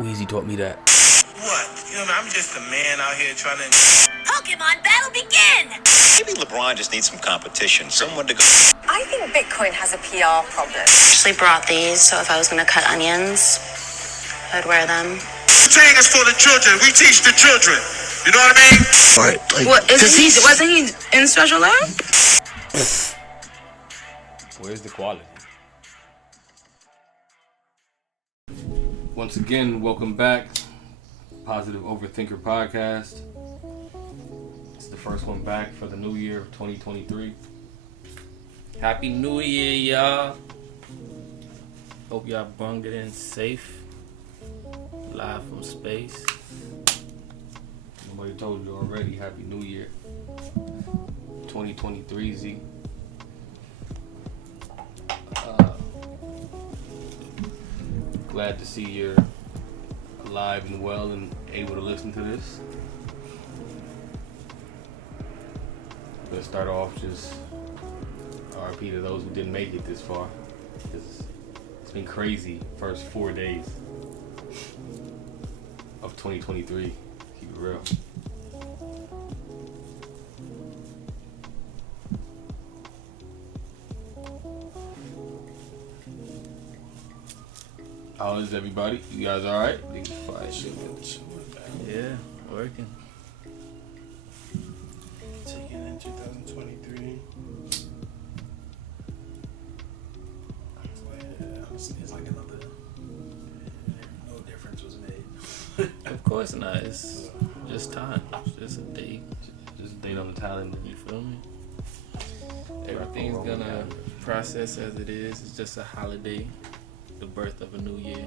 Weezy taught me that. What? You know, I'm just a man out here trying to... Pokemon battle begin! Maybe LeBron just needs some competition, someone to go. I think Bitcoin has a PR problem. I actually brought these, so if I was going to cut onions, I'd wear them. Teaching is for the children. We teach the children. You know what I mean? Wasn't he in special ed? Where's the quality? Once again, welcome back. Positive Overthinker podcast. It's the first one back for the new year of 2023. Happy New Year, y'all. Hope y'all brung it in safe. Live from space. Nobody told you already. Happy New Year. 2023, Z. Glad to see you're alive and well and able to listen to this. Let's start off just RIP to those who didn't make it this far. It's been crazy first 4 days of 2023. Keep it real. How is everybody? You guys alright? Yeah, working. Taking in 2023. Honestly, it's like another... No difference was made. Of course not. It's just time. It's just a date. Just a date on the calendar. You feel me? Everything's gonna process as it is. It's just a holiday. The birth of a new year.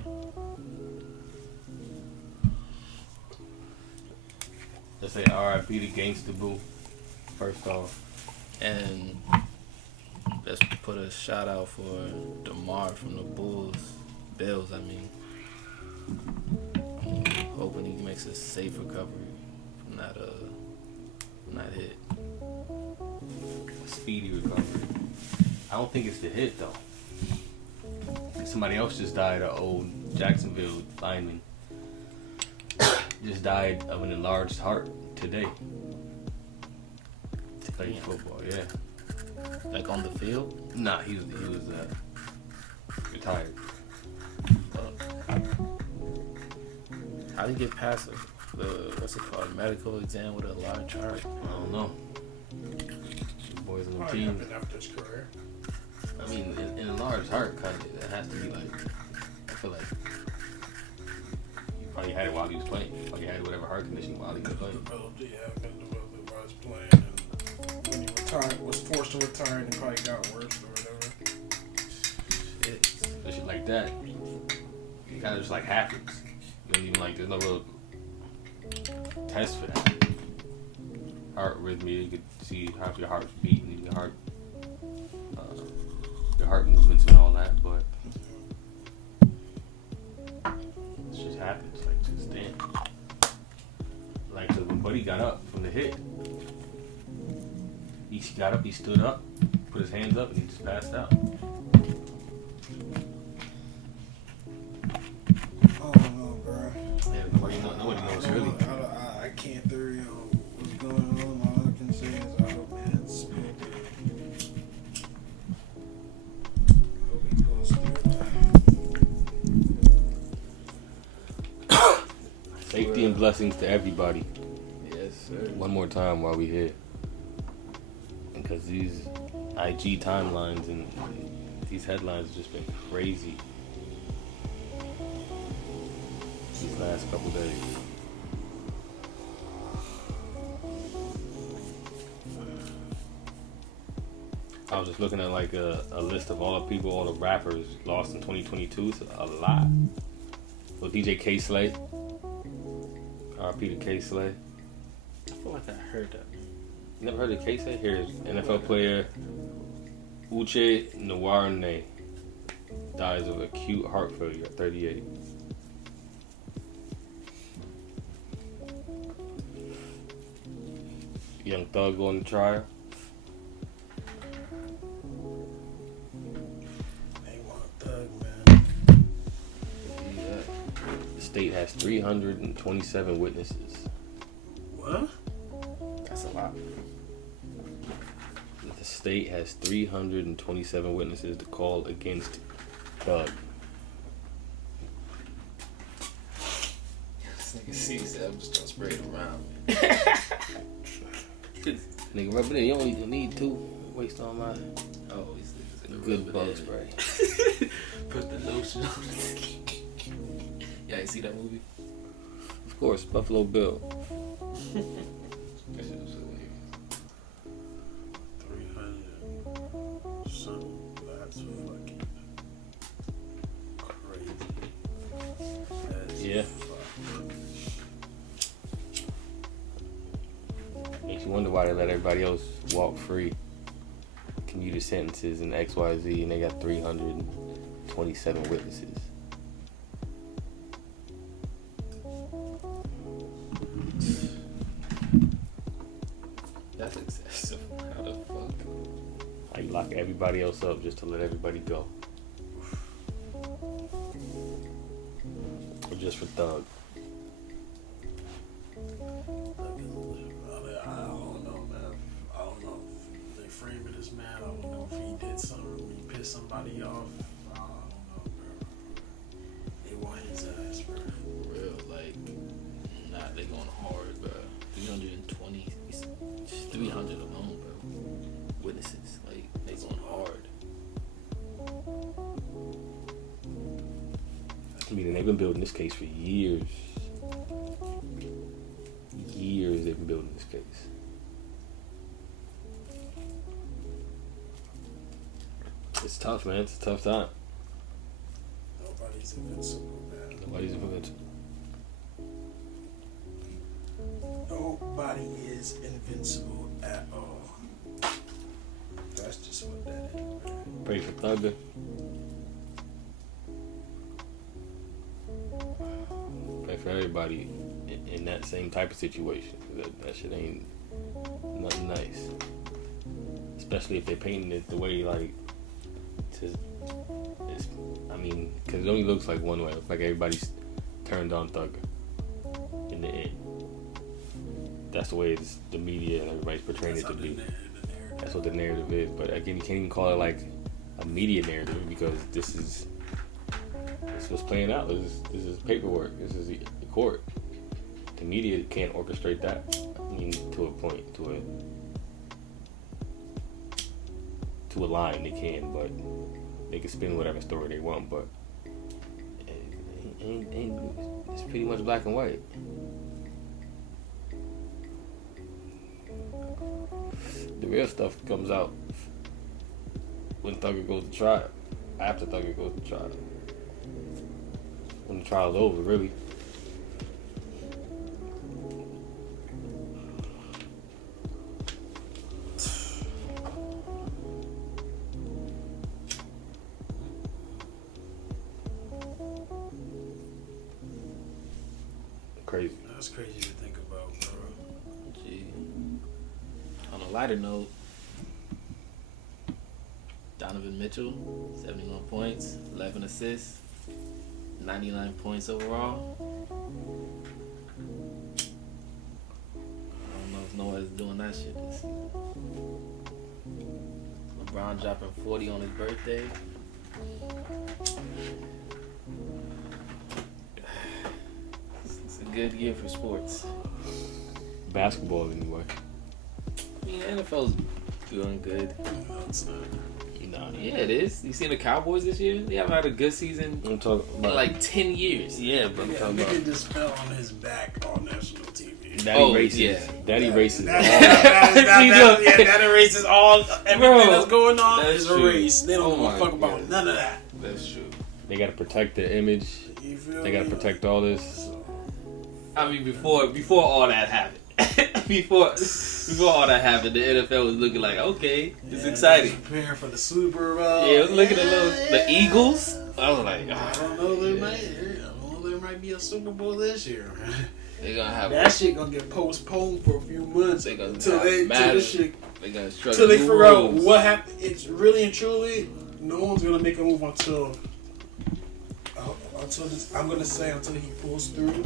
Let's say RIP to Gangsta Boo. First off. And let's put a shout out for DeMar from the Bills, I mean. Hoping he makes a safe recovery from that hit. A speedy recovery. I don't think it's the hit though. Somebody else just died, an old Jacksonville lineman. Just died of an enlarged heart today. Playing football, yeah. Like on the field? Nah, he was retired. How do you get past the what's it called, medical exam with a large heart? I don't know. The boys on the team. After his career. I mean, in a large heart, kind of, it has to be like, I feel like you probably had it while he was playing. You probably had whatever heart condition while he was playing. Developed it while he was playing. And when he retired, was forced to retire, and it probably got worse or whatever. Shit like that. It kind of just like happens. You don't even like, there's no real test for that. Heart arrhythmia, you could see how your heart's beating, your heart movements and all that, but it just happens, like, just damn. Like, so when Buddy got up from the hit, he got up, he stood up, put his hands up, and he just passed out. I don't know, bro. Yeah, nobody knows really. I can't theory on what's going on. All I can say is I hope man's smooth. Safety and blessings to everybody. Yes, sir. One more time while we here. Because these IG timelines and these headlines have just been crazy these last couple days. I was just looking at like a list of all the people, all the rappers lost in 2022. It's a lot. So DJ K-Slay. RP to K-Slay. I feel like I heard that. You never heard of K-Slay? Here's NFL player Uche Nwarne dies of acute heart failure at 38. Young Thug on the trial. state has 327 witnesses. What? That's a lot. The state has 327 witnesses to call against Thug. This nigga C7 just gonna spray it around. Nigga, rub it in. You only need 2. Waste all my Oh, these niggas in the good rub bug it in. spray. Put the lotion on. Yeah, you see that movie? Of course, Buffalo Bill. That shit was hilarious. 300 something. That's fucking crazy. That's Yeah. fucking... Makes you wonder why they let everybody else walk free. Commuted sentences and XYZ, and they got 327 witnesses. That's excessive. How the fuck? How you lock everybody else up just to let everybody go? Or just for Thug? I don't know, man. I don't know if they frame it as mad. I don't know if he did something, he pissed somebody off. I don't know, bro. They want his ass, bro. For real, like, nah, they going hard, bro. 320, 300 alone, bro. Witnesses, like, they going hard. I mean, they've been building this case for years. Years they've been building this case. It's tough, man. It's a tough time. Nobody's invincible, man. Nobody's invincible. Nobody is invincible at all. That's just what that is, man. Pray for Thugger. Pray for everybody in that same type of situation. That shit ain't nothing nice. Especially if they're painting it the way, like, I mean, because it only looks like one way. It looks like everybody's turned on Thugger in the end. That's the way the media and everybody's portraying it to be. That's what the narrative is. But again, you can't even call it like a media narrative because this is what's playing out. This is paperwork. This is the court. The media can't orchestrate that. I mean, to a point, to a line they can, but they can spin whatever story they want. But it's pretty much black and white. The real stuff comes out when Thugger goes to trial. After Thugger goes to trial. When the trial's over, really. Crazy. That's crazy to think about, bro. Gee. On a lighter note, Donovan Mitchell, 71 points, 11 assists, 99 points overall. I don't know if Noah's doing that shit this season. LeBron dropping 40 on his birthday. It's a good year for sports. Basketball, anyway. I mean, the NFL's doing good. No, it's not. Yeah, it is. You seen the Cowboys this year? They haven't had a good season I'm talking in about like 10 years. yeah, but I'm Yeah, talking nigga about just fell on his back on national TV. Daddy Oh, races. yeah. Daddy races. That erases all everything Bro, that's going on that's is true. erased. They don't Oh give a my fuck about God. none of that. That's true. They gotta protect the image. You feel They gotta me? protect all this. So, I mean, before all that happened, before all that happened, the NFL was looking like, okay, it's exciting. Prepare for the Super Bowl. Yeah, I was looking at the Eagles. I was like, I don't know. There might be a Super Bowl this year. they're gonna have That shit gonna get postponed for a few months They gonna until have this matters. shit. They gonna struggle Till they new figure out rules. what happened. It's really and truly, no one's gonna make a move until until this, I'm gonna say until he pulls through,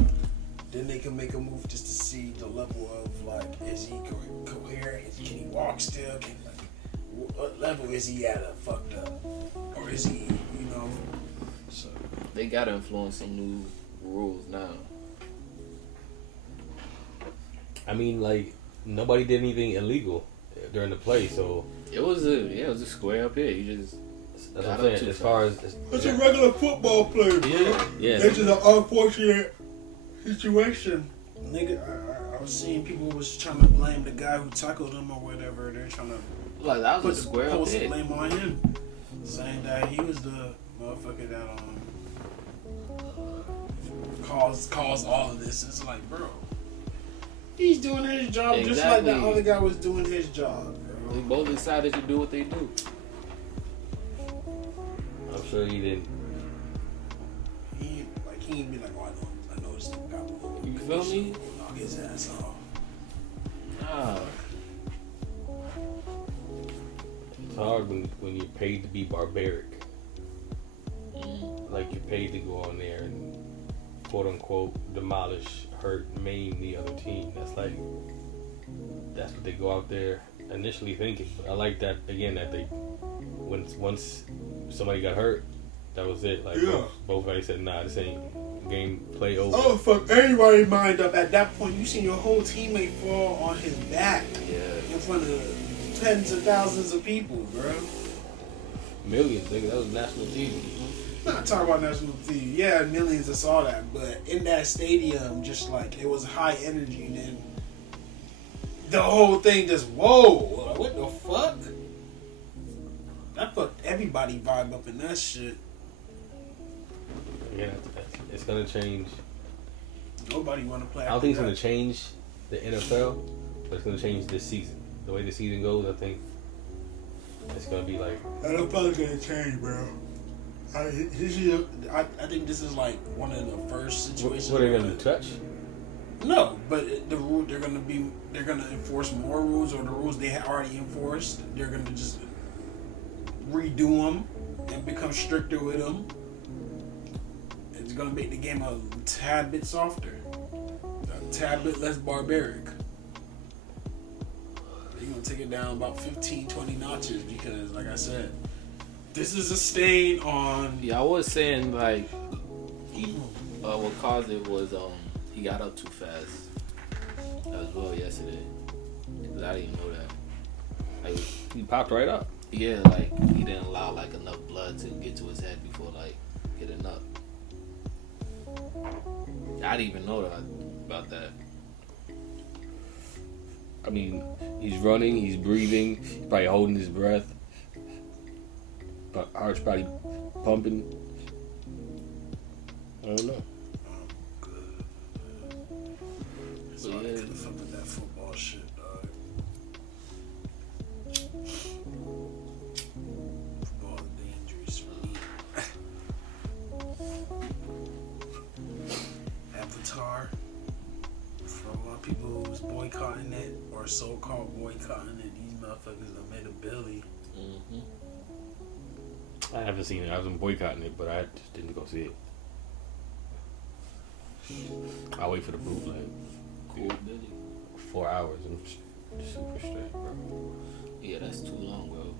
then they can make a move just to see the level of like, is he coherent? Can he walk still? Can like, what level is he at? Fucked up, or is he, you know? So They gotta influence some new rules now. I mean, like, nobody did anything illegal during the play, so It was a square up here. You just that's got what I'm up saying. too As fast. far as it's a regular football player, bro. yeah, It's just an unfortunate situation. Nigga, I was seeing people was trying to blame the guy who tackled him or whatever. They're trying to like that put was a the square up post here. blame on him, saying that he was the motherfucker that caused all of this. It's like, bro, he's doing his job just like that Exactly. other guy was doing his job, They bro. both decided to do what they do. I'm sure he didn't. He ain't be like, oh, I know this nigga got one. You feel me? Knock his ass off. Nah. It's hard when you're paid to be barbaric. Mm. Like, you're paid to go on there and quote unquote demolish, hurt, maim the other team. That's what they go out there initially thinking. But I like that again, that they once somebody got hurt, that was it. Like, Yeah. both guys said, nah, this ain't game, play over. Oh, fuck everybody mind up. At that point, you seen your whole teammate fall on his back Yeah. in front of tens of thousands of people, bro. Millions, nigga. That was national TV. Not talking about national TV. Yeah, millions that saw that, but in that stadium, just like it was high energy. And then the whole thing just whoa, what the fuck? That fucked everybody vibe up in that shit. Yeah, it's gonna change. Nobody want to play. I don't think it's gonna change the NFL, but it's gonna change this season. The way the season goes, I think it's gonna be like. NFL's gonna change, bro. I think this is like one of the first situations. What are they gonna touch? No, but the rule they're gonna enforce more rules, or the rules they had already enforced. They're gonna just redo them and become stricter with them. It's gonna make the game a tad bit softer, a tad bit less barbaric. You're gonna take it down about 15, 20 notches because, like I said, this is a stain on. Yeah, I was saying like what caused it was he got up too fast as well yesterday. 'Cause I didn't know that. Like He popped right up. yeah, like he didn't allow like enough blood to get to his head before like getting up. I didn't even know about that. I mean, he's running, he's breathing, he's probably holding his breath. But heart's probably pumping. I don't know. So I couldn't fuck with that football shit, dog. Football is dangerous for me. Avatar. For a lot of people who's boycotting it or so-called boycotting it, these motherfuckers done made a Billy. Mm-hmm. I haven't seen it. I was boycotting it, but I just didn't go see it. I'll wait for the bootleg. Cool, Billy. 4 hours. I'm super straight, bro. Yeah, that's too long, bro.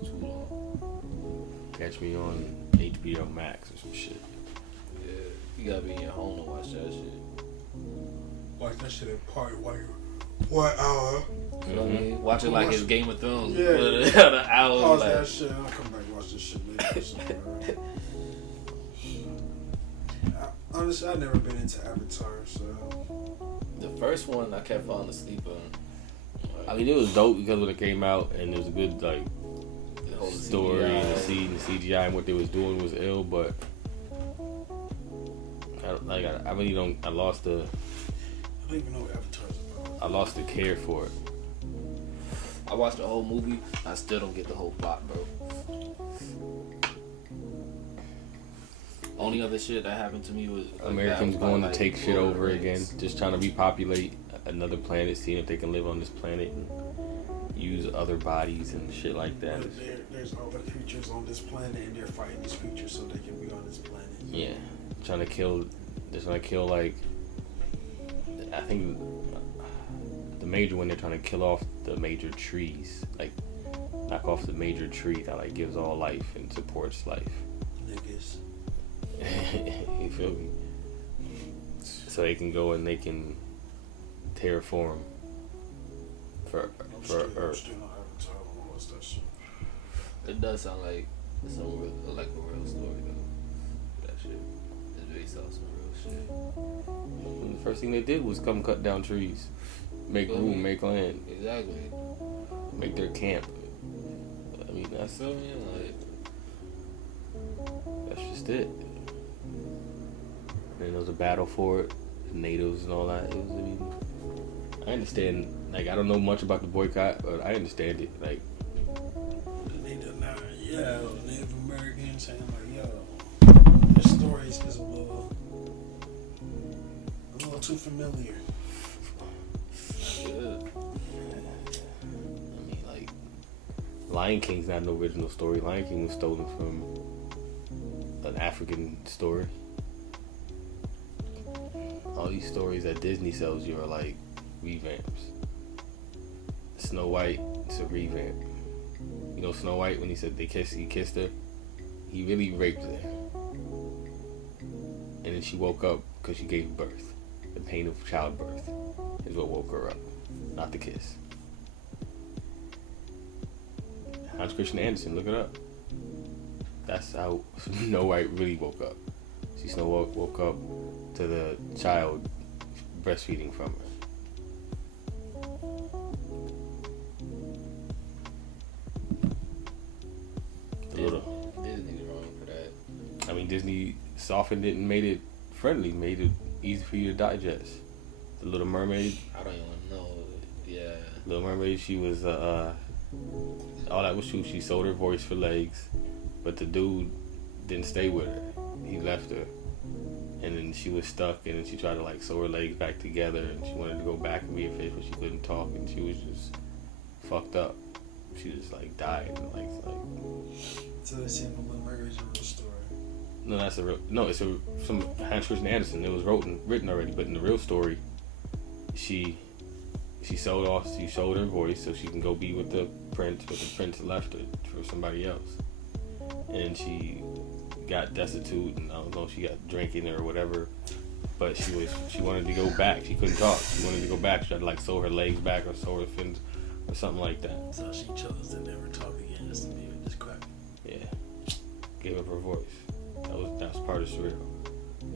It's too long. Catch me on HBO Max or some shit. Yeah, you gotta be in your home to watch that shit. Watch that shit in part 1 hour. You know what I mean? Watch it like it's Game of Thrones. Yeah. The hours, Pause like, that shit. I'll come back and watch this shit later. or something, alright? Honestly, I've never been into Avatar, so. the first one I kept falling asleep on. I mean, it was dope because when it came out and it was a good like The whole story CGI. and the CGI and what they was doing was ill, but I really don't. I lost the I don't even know what Avatar's about. I lost the care for it. I watched the whole movie. I still don't get the whole plot, bro. Only other shit that happened to me was like, Americans that was going to like take shit Lord of over the again, Rings. just trying to repopulate another planet, seeing if they can live on this planet and use other bodies and shit like that. There's other creatures on on this planet and they're fighting these creatures so they can be on this planet. Yeah, they're trying to kill like, I think the major one, they're trying to kill off the major trees, like knock off the major tree that like gives all life and supports life. Niggas. You feel me? So they can go and they can terraform for Earth. It does sound like some real, like a real story though. That shit is based off some real shit. And the first thing they did was come cut down trees, make room, make land, Exactly. make their camp. I mean, that's just it. And there was a battle for it, the natives and all that. It was, I mean, I understand. Like, I don't know much about the boycott, but I understand it. Like, Native Americans saying like, yo, their stories is a little too familiar. Yeah. I mean, like, Lion King's not an original story. Lion King was stolen from an African story. All these stories that Disney sells you are like revamps. Snow White, it's a revamp. You know Snow White, when he said he kissed her, he really raped her. And then she woke up because she gave birth. The pain of childbirth is what woke her up, not the kiss. Hans Christian Andersen, look it up. That's how Snow White really woke up. Snow White woke up to the child breastfeeding from her. Disney's wrong for that. I mean, Disney softened it and made it friendly, made it easy for you to digest. The Little Mermaid. I don't even know. Yeah. Little Mermaid, she was all that was true. She sold her voice for legs, but the dude didn't stay with her. He left her, and then she was stuck. And then she tried to like sew her legs back together, and she wanted to go back and be a fish, but she couldn't talk, and she was just fucked up. She just like died, and like. So they saying the Little Mermaid is a real story. No, that's a real. No, it's some Hans Christian Andersen. It was written already, but in the real story, she sold her voice so she can go be with the prince, but the prince left her for somebody else, and she got destitute, and I don't know, she got drinking or whatever, but she wanted to go back. She couldn't talk. She wanted to go back. She had to like sew her legs back or sew her fins or something like that. So she chose to never talk again, just to be with this crap. Yeah, gave up her voice. That was part of surreal,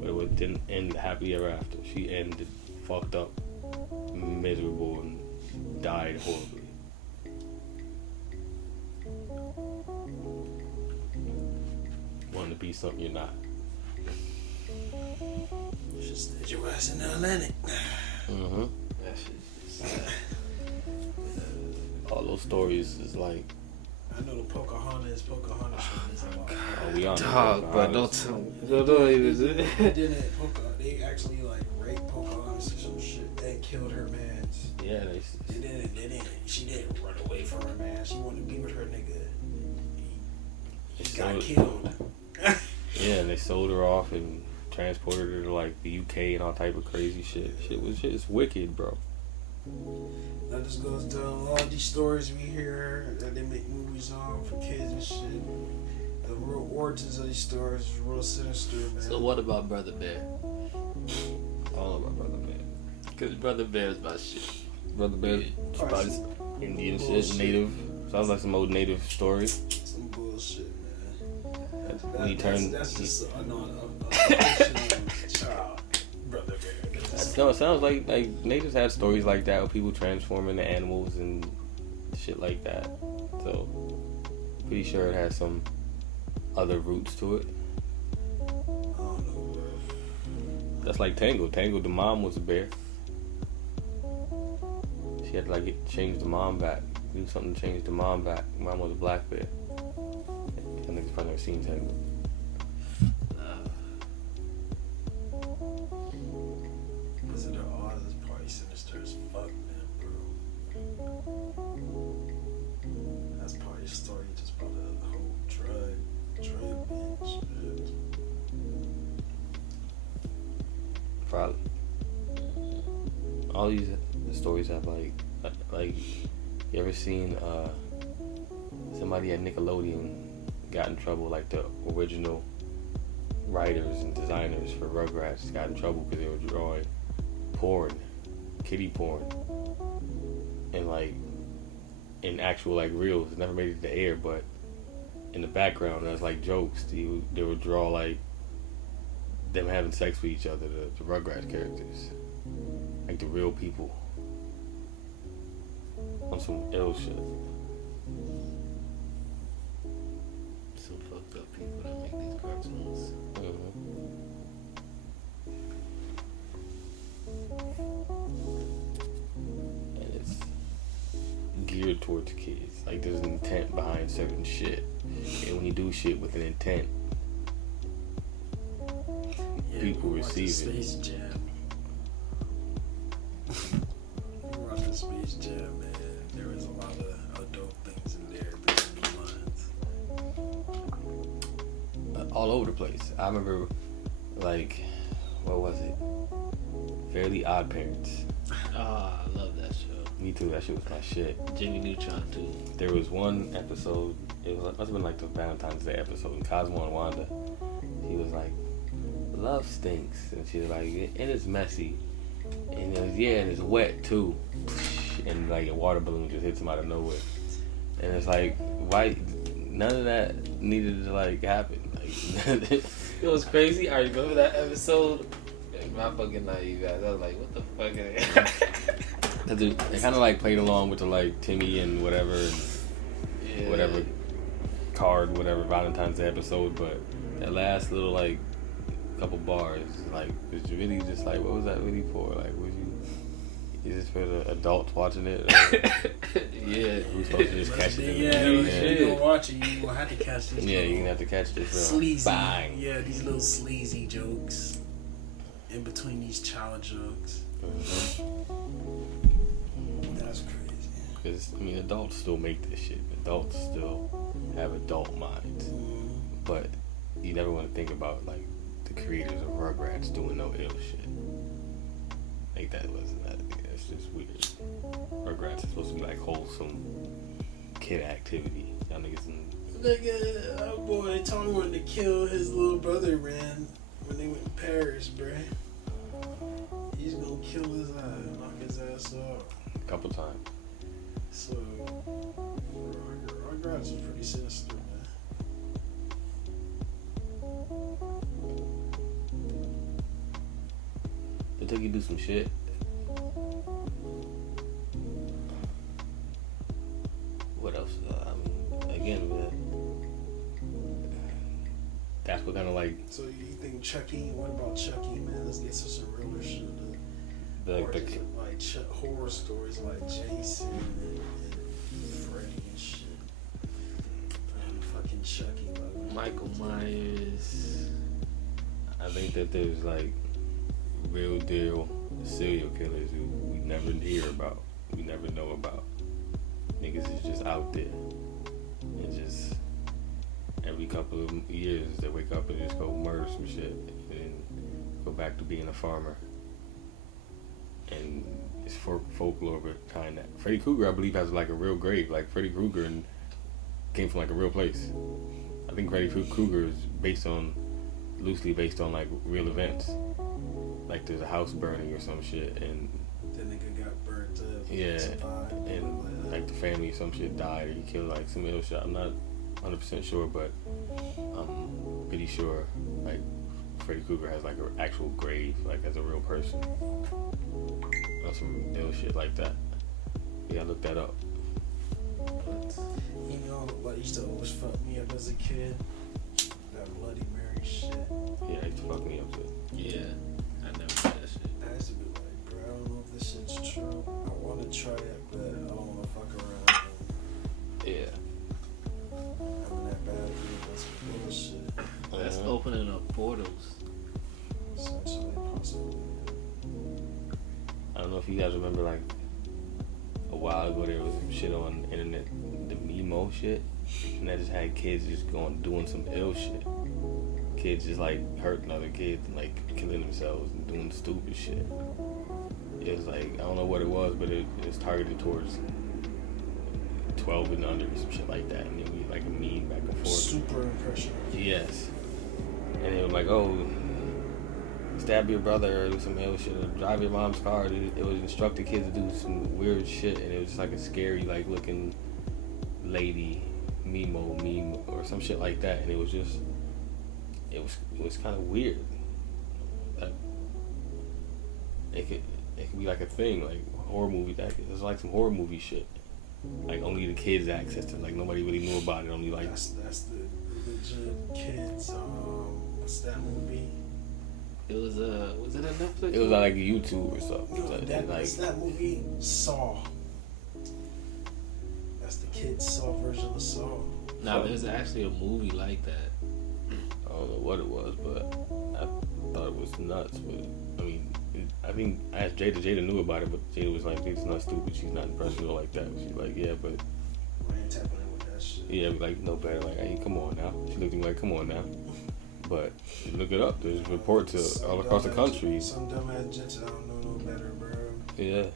but it didn't end happy ever after. She ended fucked up, miserable, and died horribly. Wanting to be something you're not. Just did your ass in the Atlantic. Mm-hmm. That shit's just All those stories is like. I know the Pocahontas shit is about. Oh, we on dog, but don't tell me. Don't They actually like raped Pocahontas or some shit and killed her man. Yeah, she didn't run away from her man. She wanted to be with her nigga. He got sold- killed. Yeah, and they sold her off and transported her to like the UK and all type of crazy shit. Shit was just wicked, bro. That just goes down all these stories we hear that they make movies on for kids and shit. The real origins of these stories is real sinister, man. So what about Brother Bear? All about Brother Bear. Because Brother Bear is my shit. Brother Bear, about Indian shit, native. Sounds like some old native story. Some bullshit, man. When he turned. That's just a child. Brother Bear. No, it sounds like natives had stories like that with people transforming into animals and shit like that. So, pretty sure it has some other roots to it. I don't know, bro. That's like Tangled. Tangled, the mom was a bear. She had to like change the mom back. Do something to change the mom back. Mom was a black bear. I think it's probably never seen Tangled. Wizard of Oz is probably sinister as fuck, man, bro. That's probably a story just about the whole drug Probably. All these stories have like you ever seen somebody at Nickelodeon got in trouble, like the original writers and designers for Rugrats got in trouble because they were drawing porn, kiddie porn, and like in actual like reels. It never made it to air, but in the background as like jokes, they would draw like them having sex with each other, the Rugrats characters, like the real people, on some ill shit. Some fucked up people that make these cartoons. And it's geared towards kids. Like there's an intent behind certain shit, and when you do shit with an intent, people receive Space it. Jam. Watching Space Jam, man. There was a lot of adult things in there between the lines. All over the place. I remember, like, what was it? Fairly Odd Parents. Ah, I love that show. Me too. That shit was my shit. Jimmy Neutron too. There was one episode. It must have been like the Valentine's Day episode. And Cosmo and Wanda. He was like, "Love stinks," and she was like, "And it's messy," and it was, yeah, and it's wet too, and like a water balloon just hits him out of nowhere, and it's like, why? None of that needed to like happen. Like, It was crazy. I remember that episode. My fucking naive ass. I was like, what the fuck is it? they kind of like played along with the like Timmy and whatever, and Yeah. whatever card, whatever Valentine's Day episode, but that last little like couple bars, like, it's really just like, what was that really for? Like, is this for the adults watching it? Yeah. Who's supposed to just catch it? Yeah, if you gonna watch it, you gonna have to catch this. Yeah, you're gonna have to catch this. Sleazy. Bang. Yeah, these little sleazy jokes in between these child jokes. That's crazy. Because, I mean, adults still make this shit. Adults still have adult minds. But you never want to think about, like, the creators of Rugrats doing no ill shit. Like, that wasn't that. It's just weird. Rugrats is supposed to be, like, wholesome kid activity. Y'all niggas in... Nigga, that boy Tony wanted to kill his little brother, man, when they went to Paris, bruh. He's gonna kill his ass, knock his ass off. A couple times. So, Rugrats is pretty sinister, man. They took you to do some shit. What else? I mean, again, that's what kind of like... So you think Chucky? What about Chucky, man? Let's get to some realer shit. Or just like horror stories like Jason and Freddy and shit. And fucking Chucky. Like, Michael Myers. I think that there's like real deal serial killers who we never hear about, we never know about. Niggas is just out there, and just every couple of years they wake up and just go murder some shit, and then go back to being a farmer. And it's folklore behind that. Freddy Krueger, I believe, has like a real grave. Like Freddy Krueger came from like a real place. I think Freddy Krueger is loosely based on like real events. Like there's a house burning or some shit, and that nigga got burnt up. yeah, survived, and like the family or some shit died, or he killed like some ill shot. I'm not 100% sure, but I'm pretty sure like Freddy Krueger has like an actual grave, like as a real person, or some ill shit like that. Yeah, look that up. You know what used to always fuck me up as a kid? That Bloody Mary shit. Yeah, it used to fuck me up too. Yeah. I never did that shit. I used to be like, bro, I don't know if this shit's true. I want to try it, but I don't want to fuck around. Yeah. Having that bad view, that's bullshit. That's opening up portals. Essentially, possibly. I don't know if you guys remember, like, a while ago there was some shit on the internet, the Memo shit, and that just had kids just doing some ill shit. kids just like hurting other kids and like killing themselves and doing stupid shit. It was like, I don't know what it was, but it was targeted towards 12 and under or some shit like that, and it would be like a meme back and forth. Super impression. Yes. And it was like, oh, stab your brother or do some ill shit or drive your mom's car. It would instruct the kids to do some weird shit, and it was just like a scary, like, looking lady meme or some shit like that, and it was just, it was kind of weird. Like, it could be like a thing, like horror movie. It's like some horror movie shit. Like only the kids access to. Like nobody really knew about it. Only like that's the legit kids. What's that movie? It was it a Netflix? it was like a YouTube or something. No, what's that movie? Saw. That's the kids Saw version of Saw. No, there's actually a movie like that. I don't know what it was, but I thought it was nuts. But I mean, I think I asked Jada knew about it, but Jada was like, "It's not stupid. She's not impressionable like that." She's like, "Yeah, but I ain't tapping in with that shit." yeah, like no better. Like, hey, come on now." She looked at me like, "Come on now." But look it up. There's reports all across the country. Some dumbass jets that don't know no better, bro. Yeah.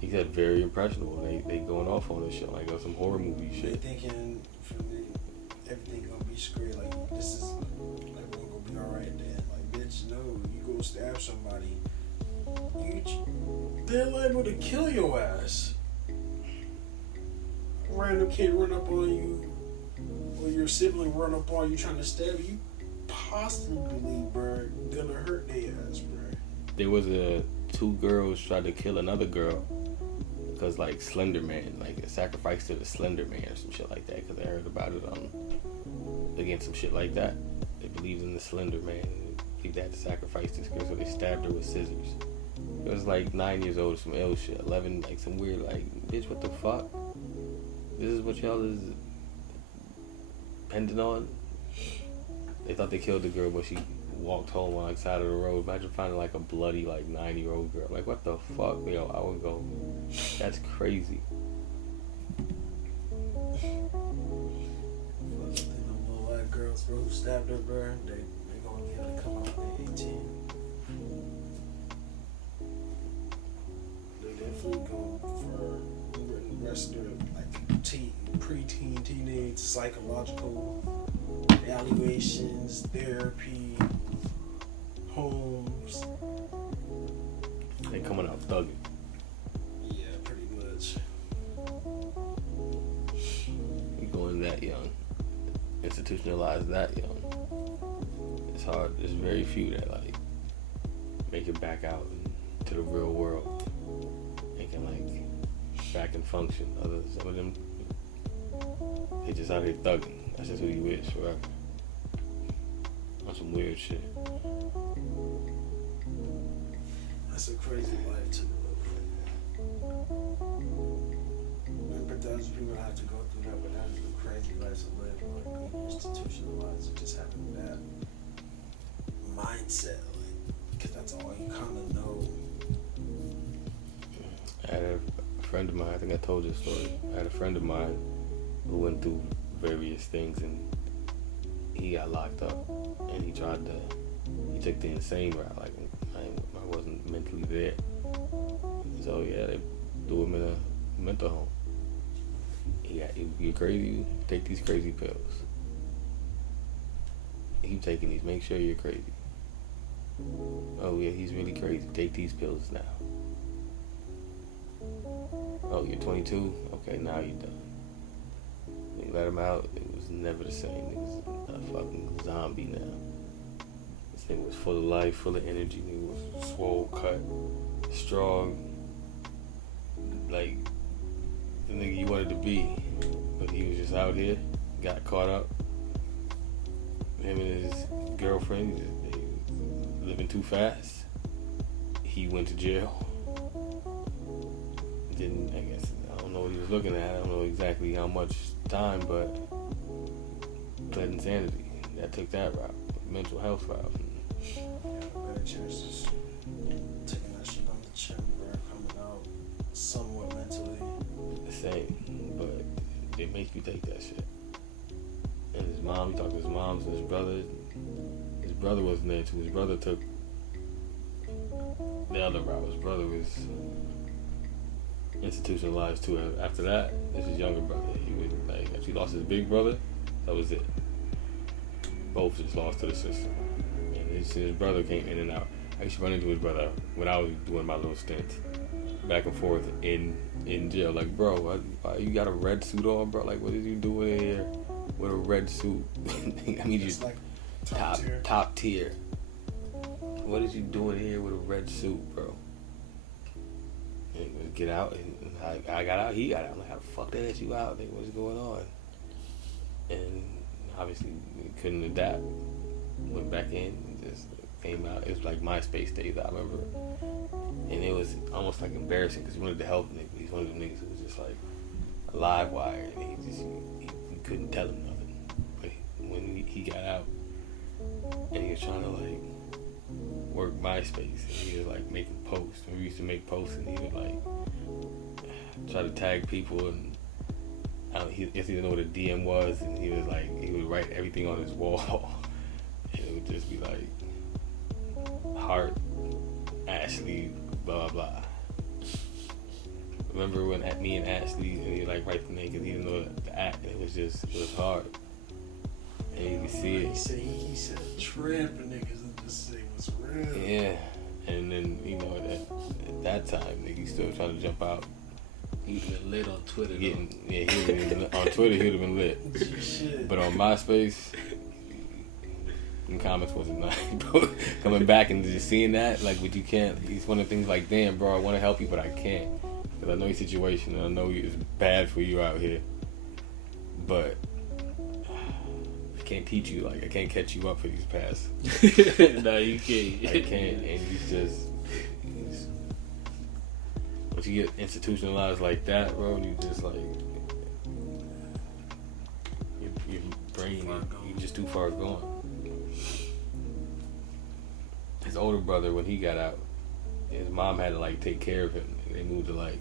He said very impressionable. They going off on this shit like some horror movie They shit. thinking for me, everything gonna be straight. Like this is like we're gonna be alright then. Like bitch, no, you go stab somebody, they're liable to kill your ass. Random kid run up on you, or your sibling run up on you trying to stab you. Possibly, bro, gonna hurt their ass, bro. There was two girls tried to kill another girl because like Slender Man, like a sacrifice to the Slender Man or some shit like that. Because I heard about it again, some shit like that. They believed in the Slender Man. They believed they had to sacrifice this girl, so they stabbed her with scissors. It was like 9 years old, some ill shit. 11, like some weird, like, bitch, what the fuck? This is what y'all is dependent on? They thought they killed the girl, but she walked home on the side of the road. Imagine finding like a bloody, like 9-year-old girl. Like, what the fuck? Yo, I would go, that's crazy. Little white girls who stabbed her, bro, they gonna be able to come out at 18. They definitely go for the rest of their like preteen, teenage psychological evaluations, therapy, homes. They coming out thugging. Yeah, pretty much. You going that young, institutionalized that young. It's hard. There's very few that like make it back out to the real world and can like back and function. Some of them, they just out here thugging. That's just who you is forever. On some weird shit. That's a crazy life to live. But those people have to go through that, but that is a crazy life to live. Like being institutionalized and just having that mindset, like, because that's all you kind of know. I had a friend of mine, I think I told you a story. I had a friend of mine who went through various things and he got locked up and he took the insane route. Like, I wasn't mentally there. So yeah, they threw him in a mental home. You're crazy, you take these crazy pills. Keep taking these, make sure you're crazy. Oh yeah, he's really crazy, take these pills now. Oh, you're 22? Okay, now you're done. They let him out, it was never the same. He was a fucking zombie now. This thing was full of life, full of energy. He was swole, cut, strong, like the nigga you wanted to be. But he was just out here, got caught up. Him and his girlfriend, they living too fast. He went to jail. I guess, I don't know what he was looking at. I don't know exactly how much time, but pled insanity. That took that route, mental health route. Yeah, better chances taking that shit on the chin, bro, coming out somewhat mentally. The same, but it makes you take that shit. And his mom, he talked to his moms and his brothers. his brother wasn't there too. His brother took the other route. His brother was institutionalized too. After that, it's his younger brother. He was like, after he lost his big brother, that was it. Both just lost to the system. And his brother came in and out. I used to run into his brother when I was doing my little stint, back and forth in jail. Like, bro, why you got a red suit on, bro? Like, what is you doing here with a red suit? I mean, It's you like top tier. What is you doing here with a red suit, bro? And get out, and I got out. He got out. I'm like, how the fuck they let you out? Like, what's going on? And obviously, we couldn't adapt. Went back in, and just came out. It was like MySpace days, I remember. And it was almost like embarrassing because he wanted to help niggas. He's one of them niggas who was just like a live wire, and he couldn't tell him nothing. But when he got out, and he was trying to like work MySpace, and he was like making posts. And we used to make posts, and he would like try to tag people, and he didn't know what a DM was, and he would write everything on his wall, and it would just be like heart, Ashley, blah blah. Remember when me and Ashley, and he like write the name because he didn't know the act, and it was hard, and you can see it. He said tripping niggas and this thing was real. Yeah, and then at that time, nigga, still trying to jump out. He would have been lit on Twitter. He would've been, on Twitter he would have been lit, Shit. but on MySpace, the comments wasn't nice. Coming back and just seeing that, like, what you can't. It's one of the things like, damn, bro, I want to help you, but I can't, because I know your situation and I know it's bad for you out here, but I can't teach you. Like, I can't catch you up for these past. No, you can't. I can't, and he's once you get institutionalized like that, bro, you just like your brain, you just too far gone. His older brother, when he got out, his mom had to like take care of him. They moved to like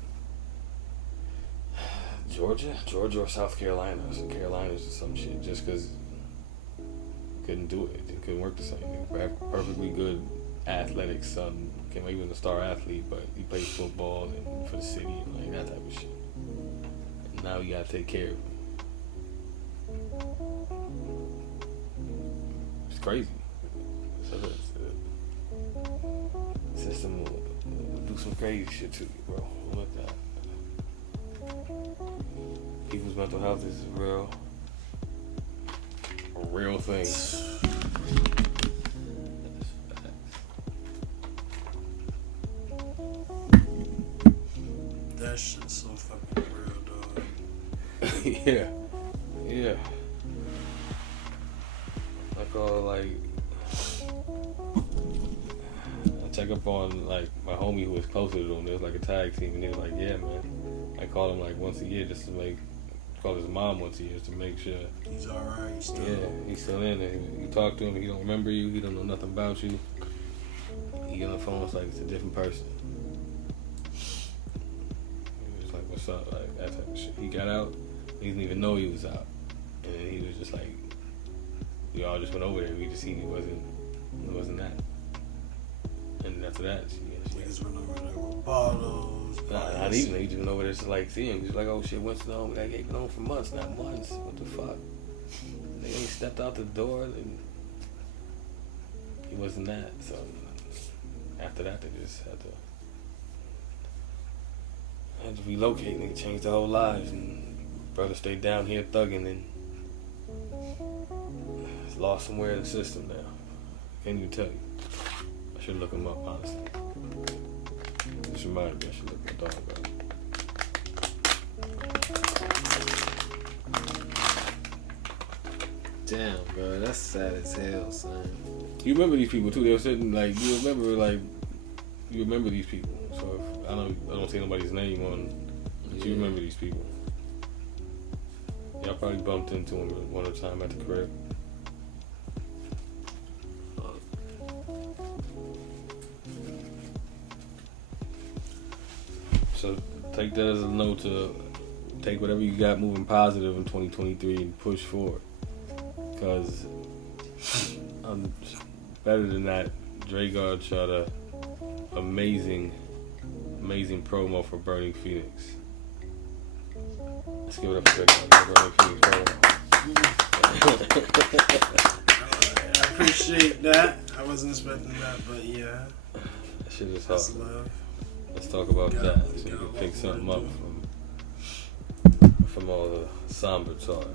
Georgia or South Carolina, or some Carolinas or some shit, just because couldn't do it. It couldn't work the same. Perfectly good athletic son. He was a star athlete, but he played football and for the city and like that type of shit. And now you gotta take care of him. It's crazy. So the system will do some crazy shit to you, bro. Look at that. People's mental health is a real thing. That shit's so fucking real, dog. Yeah. Like I check up on like my homie who was closer to them. There was like a tag team, and they were like, yeah, man. I call him like once a year just to call his mom once a year just to make sure. He's alright. He's still. Yeah, he's still in there. You talk to him, he don't remember you. He don't know nothing about you. He get on the phone, it's like it's a different person. He was like, what's up? Like that type of shit. He got out. He didn't even know he was out, and then he was just like, we all just went over there. We just seen it wasn't that. And after that, Niggas went over there with bottles. not even. He just went over there to like see him. He was like, oh shit, Winston home. That ain't been home for months, not months. What the fuck? They ain't stepped out the door, and he wasn't that. So after that, they just had to relocate. Nigga changed their whole lives, and brother stayed down here thugging, and he's lost somewhere in the system now. Can't even tell you. I should look him up, honestly. Just reminded me I should look my dog up. Damn, bro, that's sad as hell, son. You remember these people too. They were sitting like you remember these people. So if, I don't say nobody's name on, but you remember these people. Y'all probably bumped into them one at a time at the crib. So take that as a note to take whatever you got moving positive in 2023 and push forward. Because Better than that, Dragar shot a amazing promo for Burning Phoenix. Let's give it up for Burning Phoenix promo. I appreciate that. I wasn't expecting that, but yeah. That shit is That's hot. love. Let's talk about that so we can pick something up from all the somber talk.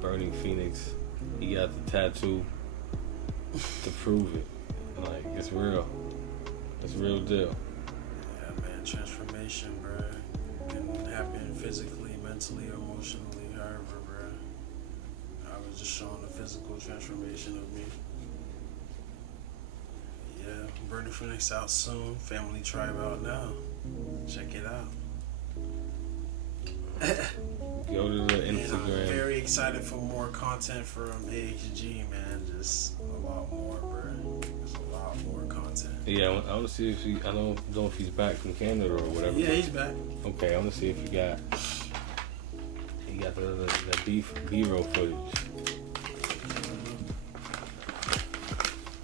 Burning Phoenix, he got the tattoo to prove it. Like, it's real. It's a real deal. Yeah, man, transformation, bro. Can happen physically, mentally, emotionally, however, bro. I was just showing a physical transformation of me. Yeah, Burning Phoenix out soon. Family Tribe out now. Check it out. Go to the And I'm Instagram. very excited for more content from AHG, man. Just a lot more, bro. Just a lot more content. Yeah, I want to see if I don't know if he's back from Canada or whatever. Yeah, he's back. Okay, I want to see if he got the B-roll footage.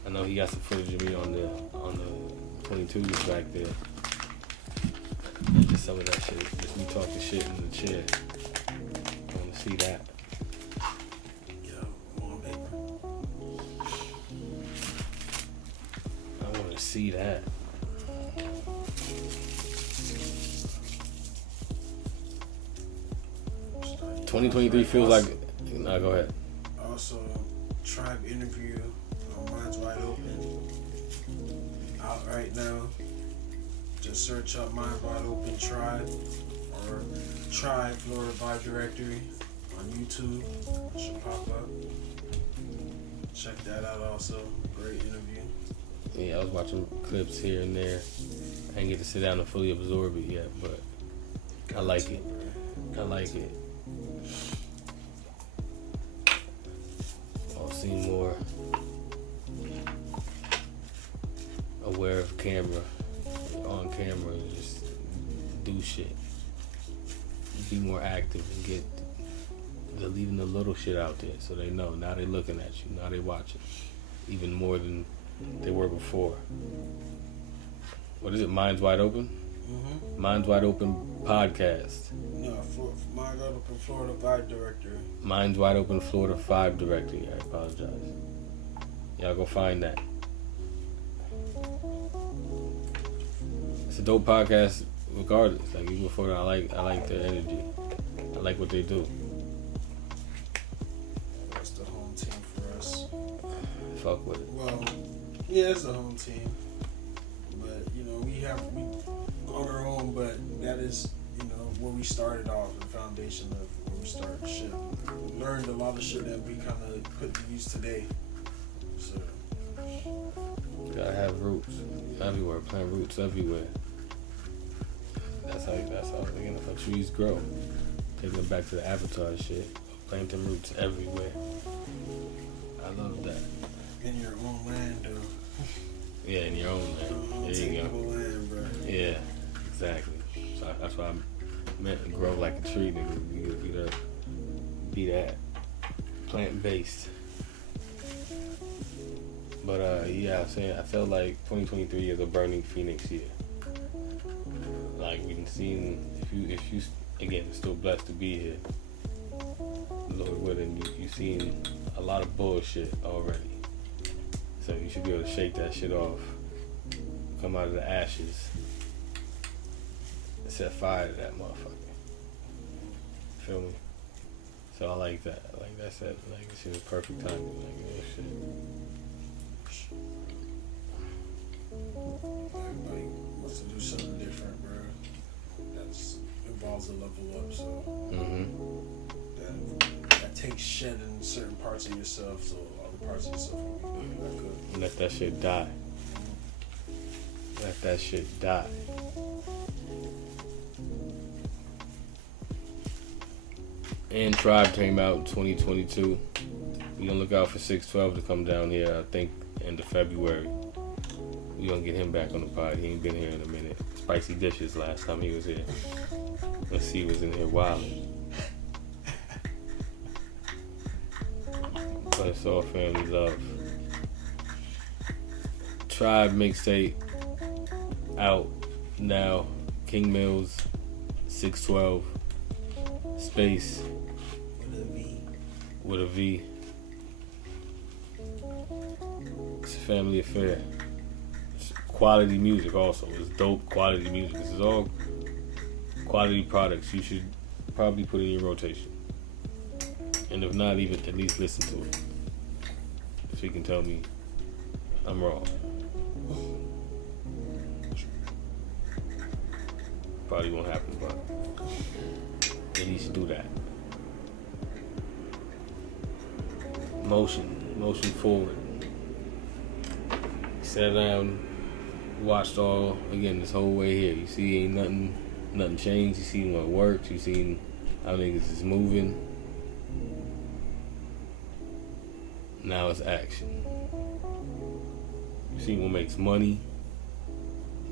I know he got some footage of me on the 22s back there. Just some of that shit. Just me talking shit in the chair. I want to see that. Yo, on paper. I want to see that. Starting 2023 feels like. Nah, go ahead. Also, Tribe interview on Minds Wide Open. Out right now. Just search up Minds Wide Open Tribe or Tribe Florida Vibe Directory on YouTube. It should pop up. Check that out also. Great interview. Yeah, I was watching clips here and there. I didn't get to sit down and fully absorb it yet, but I like it. I like it. I'll see more aware of camera, on camera, and just do shit. Be more active and get leaving the little shit out there so they know. Now they looking at you. Now they watching. Even more than they were before. What is it? Minds Wide Open? Mm-hmm. Minds Wide Open podcast. No, Minds Wide Open Florida Vibe Directory. Minds Wide Open Florida 5 directory. I apologize. Y'all go find that. It's a dope podcast regardless. Like even before that, I like their energy. I like what they do. That's the home team for us. Fuck with it. Well, yeah, it's the home team. But, you know, we on our own, but that is, you know, where we started off, the foundation of where we started shit. We learned a lot of shit that we kind of put to use today. So, Gotta have roots everywhere. Plant roots everywhere. That's how again, that's how trees grow. Taking them back to the Avatar shit. Planting roots everywhere. I love that. in your own land, though. Yeah, in your own land. There you go. Land, bro. Yeah, exactly. So that's why I meant to grow like a tree, nigga. You gotta be that plant based. But yeah, I'm saying I felt like 2023 is a Burning Phoenix year. Like we've seen, if you again still blessed to be here, Lord willing, you've seen a lot of bullshit already. So you should be able to shake that shit off, come out of the ashes, and set fire to that motherfucker. Feel me? So I like that. Like that's that. Like this shit is perfect timing. Like real shit. Everybody wants to do something different, bro. That involves a level up, so that takes shedding certain parts of yourself, so other parts of yourself will be back up. Let that shit die. Let that shit die. And Tribe came out in 2022. We gonna look out for 612 to come down here, I think, end of February. We gonna get him back on the pod. He ain't been here in a minute. Spicy Dishes last time he was here. Let's see, he was in here wilding. But it's all family love. Tribe mixtape out now. King Mills, 612, space with a V. It's a family affair. It's quality music also. It's dope quality music. This is all quality products you should probably put in your rotation. And if not, even at least listen to it. If you can tell me I'm wrong. Probably won't happen, but at least do that. Motion forward. Sat down, watched all again this whole way here. You see, ain't nothing changed. You see what works. You seen how niggas is moving. Now it's action. You seen what makes money.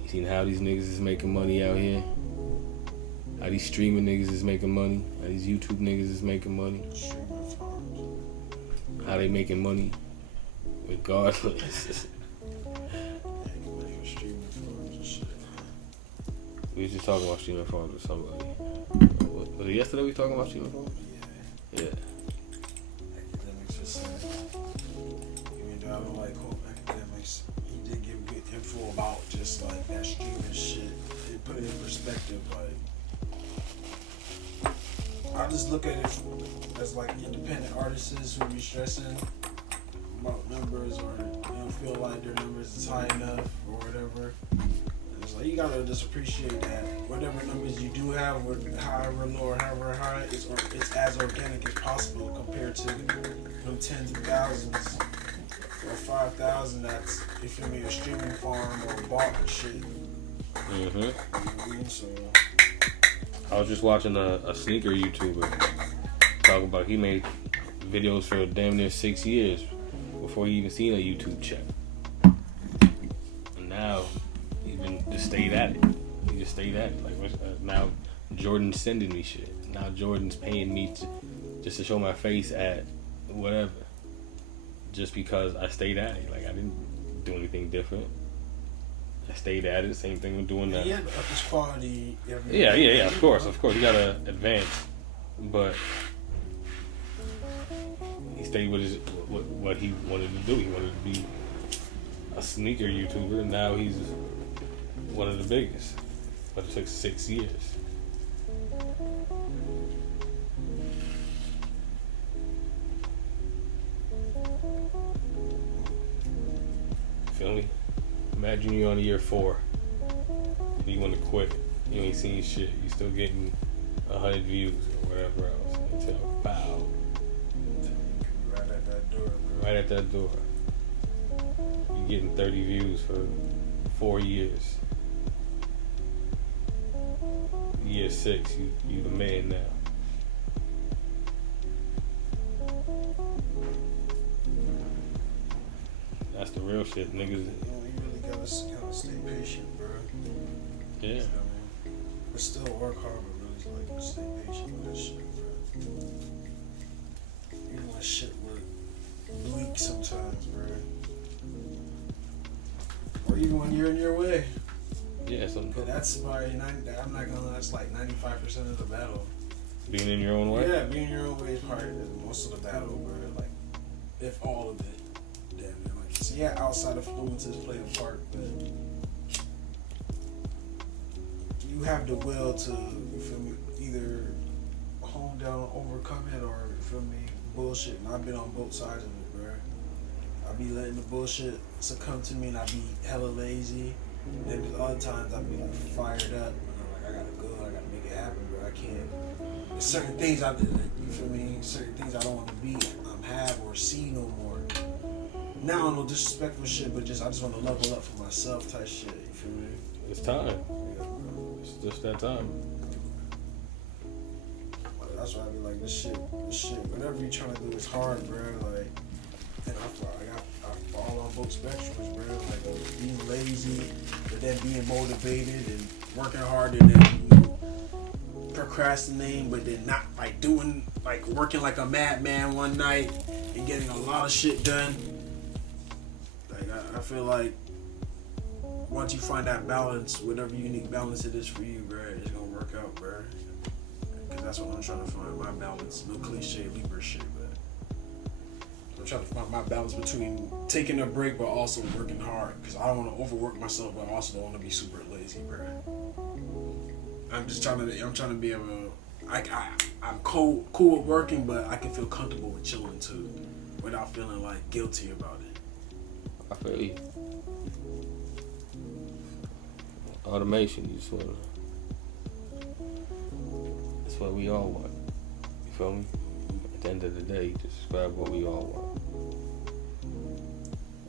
You seen how these niggas is making money out here. How these streaming niggas is making money. How these YouTube niggas is making money. How they making money regardless. We was just talking about streaming farms with somebody. Was it yesterday we talking about streaming farms? Yeah. Academics just said, even though I don't like quote academics, he did give good info about just like that streaming shit and put it in perspective. Like, I just look at it as like independent artists who be stressing about numbers or they don't feel like their numbers is high enough or whatever. It's like you gotta just appreciate that whatever numbers you do have, however low or however high, it's as organic as possible compared to them tens of thousands or 5,000 that's, you feel me, a streaming farm or a bot and shit. Mm-hmm. You know what I mean? So I was just watching a sneaker YouTuber talking about he made videos for damn near 6 years before he even seen a YouTube check. And now just stayed at it. He just stayed at it. Like now, Jordan's sending me shit. Now Jordan's paying me just to show my face at whatever. Just because I stayed at it. Like I didn't do anything different. I stayed at it. Same thing with doing that. Yeah, up his quality. Yeah. Of course. You gotta advance, but he stayed with what he wanted to do. He wanted to be a sneaker YouTuber, and now he's one of the biggest, but it took 6 years. Feel me? Imagine you're on year 4, and you want to quit. You ain't seen shit. You still getting 100 views or whatever else until bow. Right at that door. Bro. Right at that door. You getting 30 views for 4 years. Year 6, you the man now. That's the real shit, niggas. You really gotta stay patient, bro. Yeah. You know what I mean? But still work hard, but really like stay patient with this shit, bro. Even when shit look bleak sometimes, bro. Or even when you're in your way. Yeah, But that's probably I'm not gonna lie, that's like 95% of the battle. being in your own way. Yeah, being your own way is probably most of the battle, bro. Like, if all of it, damn near. Like, so yeah, outside influences play a part, but you have the will to, you feel me, either hone down, overcome it, or you feel me, bullshit. And I've been on both sides of it, bro. I be letting the bullshit succumb to me, and I be hella lazy. And then there's other times I be like fired up, and I'm like, I gotta go, I gotta make it happen, bro. I can't. There's certain things I did, you feel me? Certain things I don't want to be, have or see no more. Now no disrespectful shit, but I just want to level up for myself type shit. You feel me? It's time. Yeah, bro. It's just that time. That's why I be like, this shit, whatever you trying to do is hard, bro. Like, and I fall on both spectrums, bro. Like, being lazy, but then being motivated and working hard, and then procrastinating, but then not like doing, like working like a madman one night and getting a lot of shit done. Like, I feel like once you find that balance, whatever unique balance it is for you, bro, it's gonna work out, bro. Because that's what I'm trying to find, my balance. No cliche Libra shit, but I'm trying to find my balance between taking a break but also working hard. Because I don't want to overwork myself, but I also don't want to be super lazy, bro. I'm trying to be able to. I'm cool with working, but I can feel comfortable with chilling too, without feeling like guilty about it. I feel you. Automation, you just wanna. That's what we all want. You feel me? At the end of the day, just describe what we all want.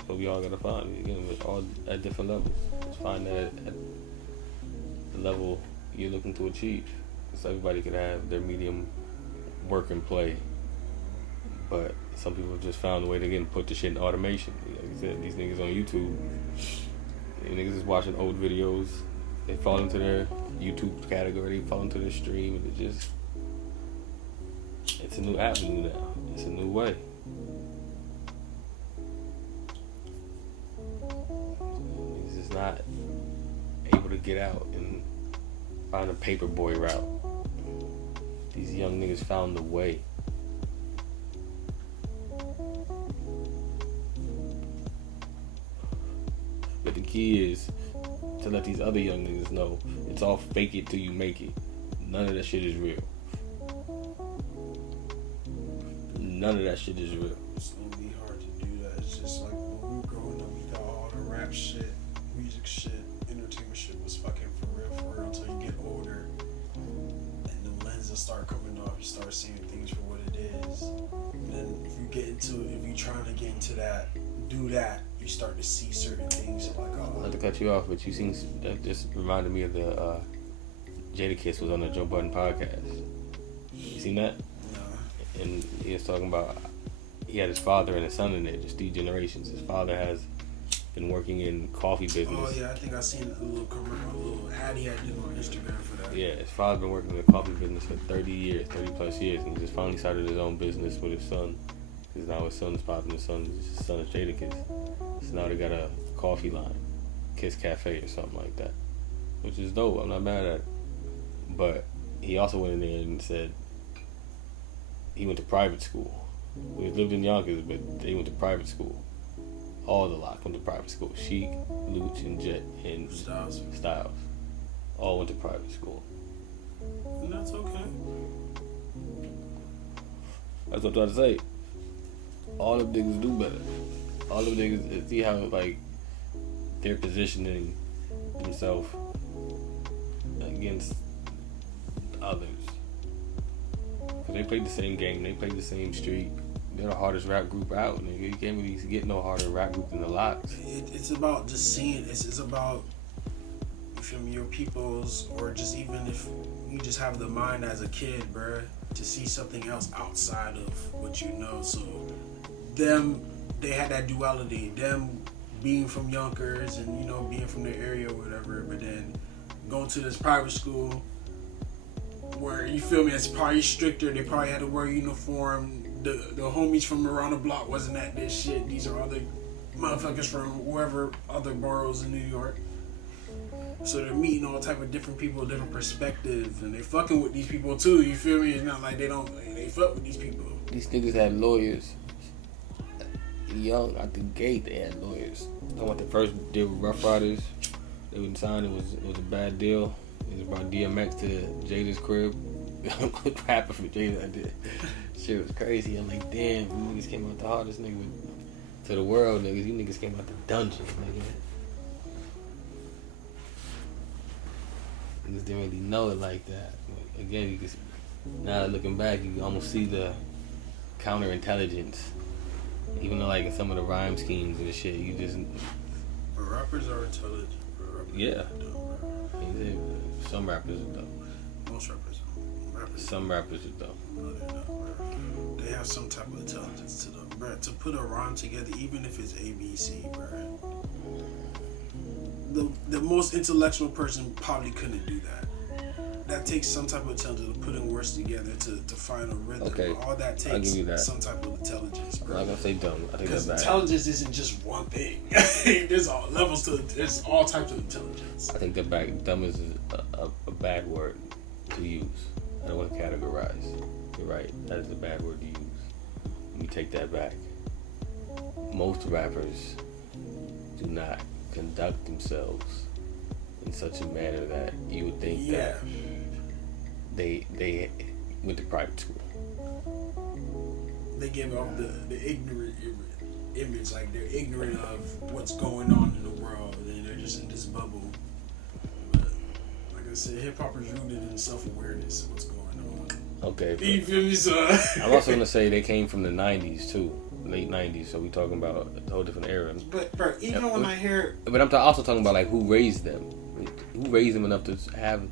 But we all gotta find it. Again, we're all at different levels. Just find that at the level you're looking to achieve. So everybody could have their medium work and play. But some people just found a way to get and put the shit in automation. Like I said, these niggas on YouTube, niggas is watching old videos. They fall into their YouTube category, they fall into their stream, and it's a new avenue now. It's a new way. Niggas is not able to get out and find a paperboy route. These young niggas found the way. But the key is to let these other young niggas know it's all fake it till you make it. None of that shit is real. None of that shit is real. It's gonna be hard to do that. It's just like when we were growing up, we thought all the rap shit, music shit, entertainment shit was fucking for real until you get older. And the lenses start coming off, you start seeing things for what it is. And then if you get into it, if you're trying to get into that, do that, you start to see certain things like, oh. Not to cut you off, but you seen that just reminded me of the Jadakiss was on the Joe Budden podcast. You seen that? No. And he was talking about he had his father and his son in there, just 3 generations. His father has been working in coffee business. Oh yeah, I think I seen a little commercial, a little ad he had did on Instagram for that. Yeah, his father's been working in the coffee business for 30 plus years, and he just finally started his own business with his son. Because now his son's popping, his son is Jadakiss. So now they got a coffee line, Kiss Cafe or something like that, which is dope. I'm not mad at it. But he also went in there and said he went to private school. We lived in Yonkers, but they went to private school. All the lot went to private school. Sheik, Luch, and Jet, and Styles. All went to private school. And that's okay. That's what I'm trying to say. All them niggas do better. All them niggas, see how like they're positioning themselves against others. Cause they played the same game, they played the same street. They're the hardest rap group out, nigga. You can't really get no harder rap group than the Locks. It's about just seeing. It's about, you feel me, your peoples, or just even if you just have the mind as a kid, bruh, to see something else outside of what you know. So they had that duality. Them being from Yonkers and being from the area or whatever, but then going to this private school where you feel me, it's probably stricter. They probably had to wear a uniform. The homies from around the block wasn't at this shit. These are other motherfuckers from wherever other boroughs in New York. So they're meeting all type of different people, different perspectives, and they fucking with these people too. You feel me? It's not like they fuck with these people. These niggas had lawyers. Young out the gate, they had lawyers. I went the first deal with Rough Riders. They wouldn't sign. It was a bad deal. It brought DMX to Jada's crib. Rapping for Jada, I did. Shit was crazy. I'm like, damn, you niggas came out the hardest nigga to the world, niggas. You niggas came out the dungeon, nigga. Niggas didn't really know it like that. But again, you can see, now looking back, you can almost see the counterintelligence. Even though, like, in some of the rhyme schemes and shit, you just... But rappers are intelligent, bro. Yeah. Some rappers are dumb. Most rappers are. Some rappers are dumb. No, they're not, bro. They have some type of intelligence to them, bro. To put a rhyme together, even if it's ABC, bro. The most intellectual person probably couldn't do that. that takes some type of intelligence, putting words together to find a rhythm. Okay, All that I'll give takes you that. some type of intelligence, I'm bro. not gonna say dumb. I think Because that's bad. intelligence isn't just one thing. There's all levels to it. There's all types of intelligence. I think that dumb is a bad word to use. I don't want to categorize. You're right. That is a bad word to use. Let me take that back. Most rappers do not conduct themselves in such a manner that you would think that they went to private school. They give off the ignorant image, like they're ignorant of what's going on in the world, and they're just in this bubble. But like I said, hip hop is rooted in self-awareness of what's going on. Okay. You feel me, son? I'm also gonna say they came from the '90s too, late '90s. So we talking about a whole different era. But bro, even when I hear, But I'm also talking about like who raised them, who raised them enough to have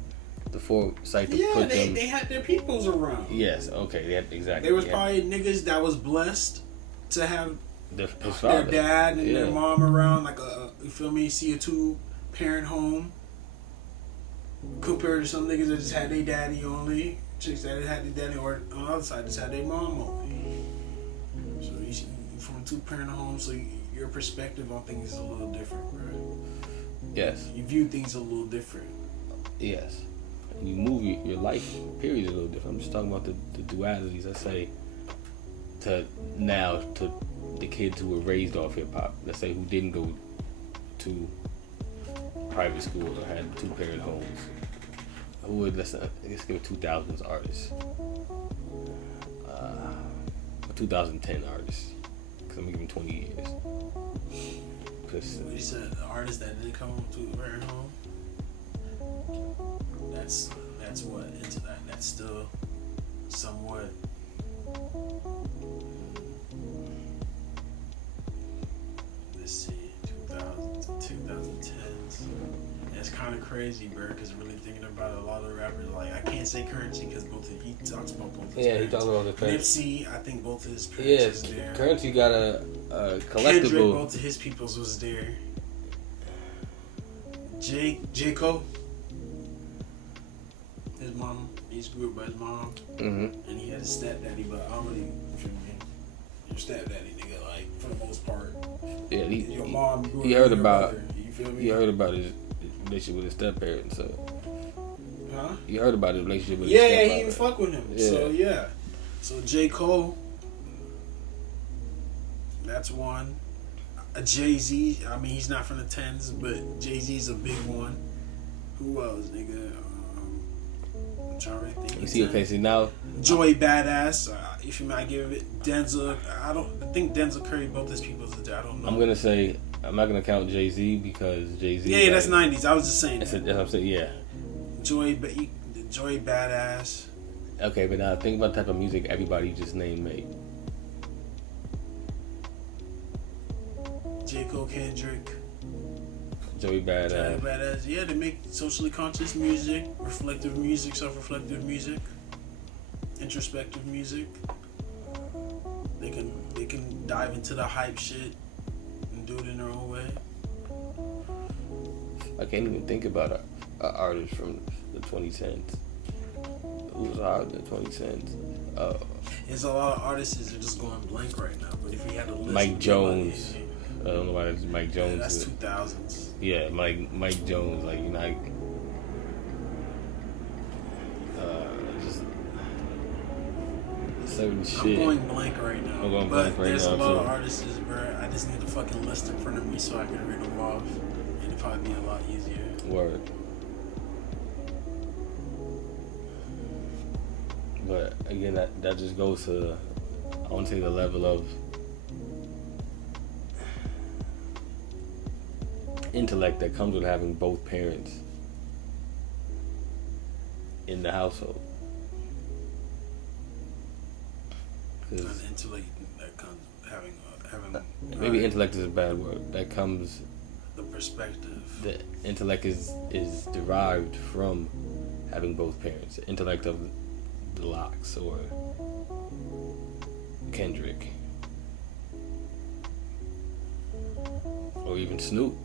the foresight to put them. they had their peoples around. Yes. Okay. They had, exactly. There was probably niggas that was blessed to have his their father. dad and Yeah. their mom around, like you feel me, see a 2-parent home, compared to some niggas that just had their daddy only, chicks that had their daddy, or on the other side just had their mom only. So you see, from a 2-parent home, so your perspective on things is a little different, right? Yes. You view things a little different. Yes. You move your life period is a little different. I'm just talking about the dualities. I say to the kids who were raised off hip hop. Let's say who didn't go to private school or had 2-parent homes. Who would let's give 2000s artists, 2010 artists, because I'm gonna give them 20 years. Cause You said the artist that didn't come to a parent home. That's what into that. That's still somewhat. Let's see, 2010s. It's kind of crazy, bro. Because really thinking about it, a lot of rappers like I can't say Currency because he talks about both. His parents. he talks about the parents. Nipsey, I think both of his parents Yes, was there. Currency got a Kendrick, collectible. both of his peoples was there. J Cole, his mom, he's grew up by his mom, Mm-hmm. and he had a stepdaddy, but I don't really feel me. Your stepdaddy, nigga, like for the most part. Yeah, Your mom grew he up heard with your about brother, you feel me? he heard about his relationship with his step-parents. So Huh? you heard about his relationship with Yeah, his yeah, stepfather. he even fuck with him. Yeah. So yeah. So J. Cole, that's one. Jay-Z, I mean he's not from the 10s, but Jay-Z's a big one. Who else, nigga? I'm trying to really think. You see, okay, so now Joey Badass, if you might give it. Denzel, I think Denzel Curry, both his people are there. I don't know. I'm gonna say I'm not gonna count Jay-Z because Jay-Z. Yeah, that's 90s. I was just saying. That's what I'm saying. Yeah. Joey Badass. Okay, but now think about the type of music everybody just named made. J. Cole, Kendrick. Joey Badass. Joey Badass. Yeah, they make socially conscious music, reflective music, self-reflective music, introspective music. They can dive into the hype shit and do it in their own way. I can't even think about an artist from the 2010s. Who was hot in the 2010s? There's a lot of artists that are just going blank right now. But if we had a list, Mike Jones. I don't know why it's Mike Jones. Yeah, that's 2000s. Yeah, Mike Jones. Like, you know, just certain shit. I'm going blank right now. I'm going but blank right there's now, a lot of too. artists, bro. I just need a fucking list in front of me so I can read them off. And it'd probably be a lot easier. Word. But again, that just goes to, I want to say, the level of intellect that comes with having both parents in the household. An intellect that comes having Maybe intellect is a bad word. That comes, the perspective. the intellect is derived from having both parents. The intellect of the Locks or Kendrick or even Snoop.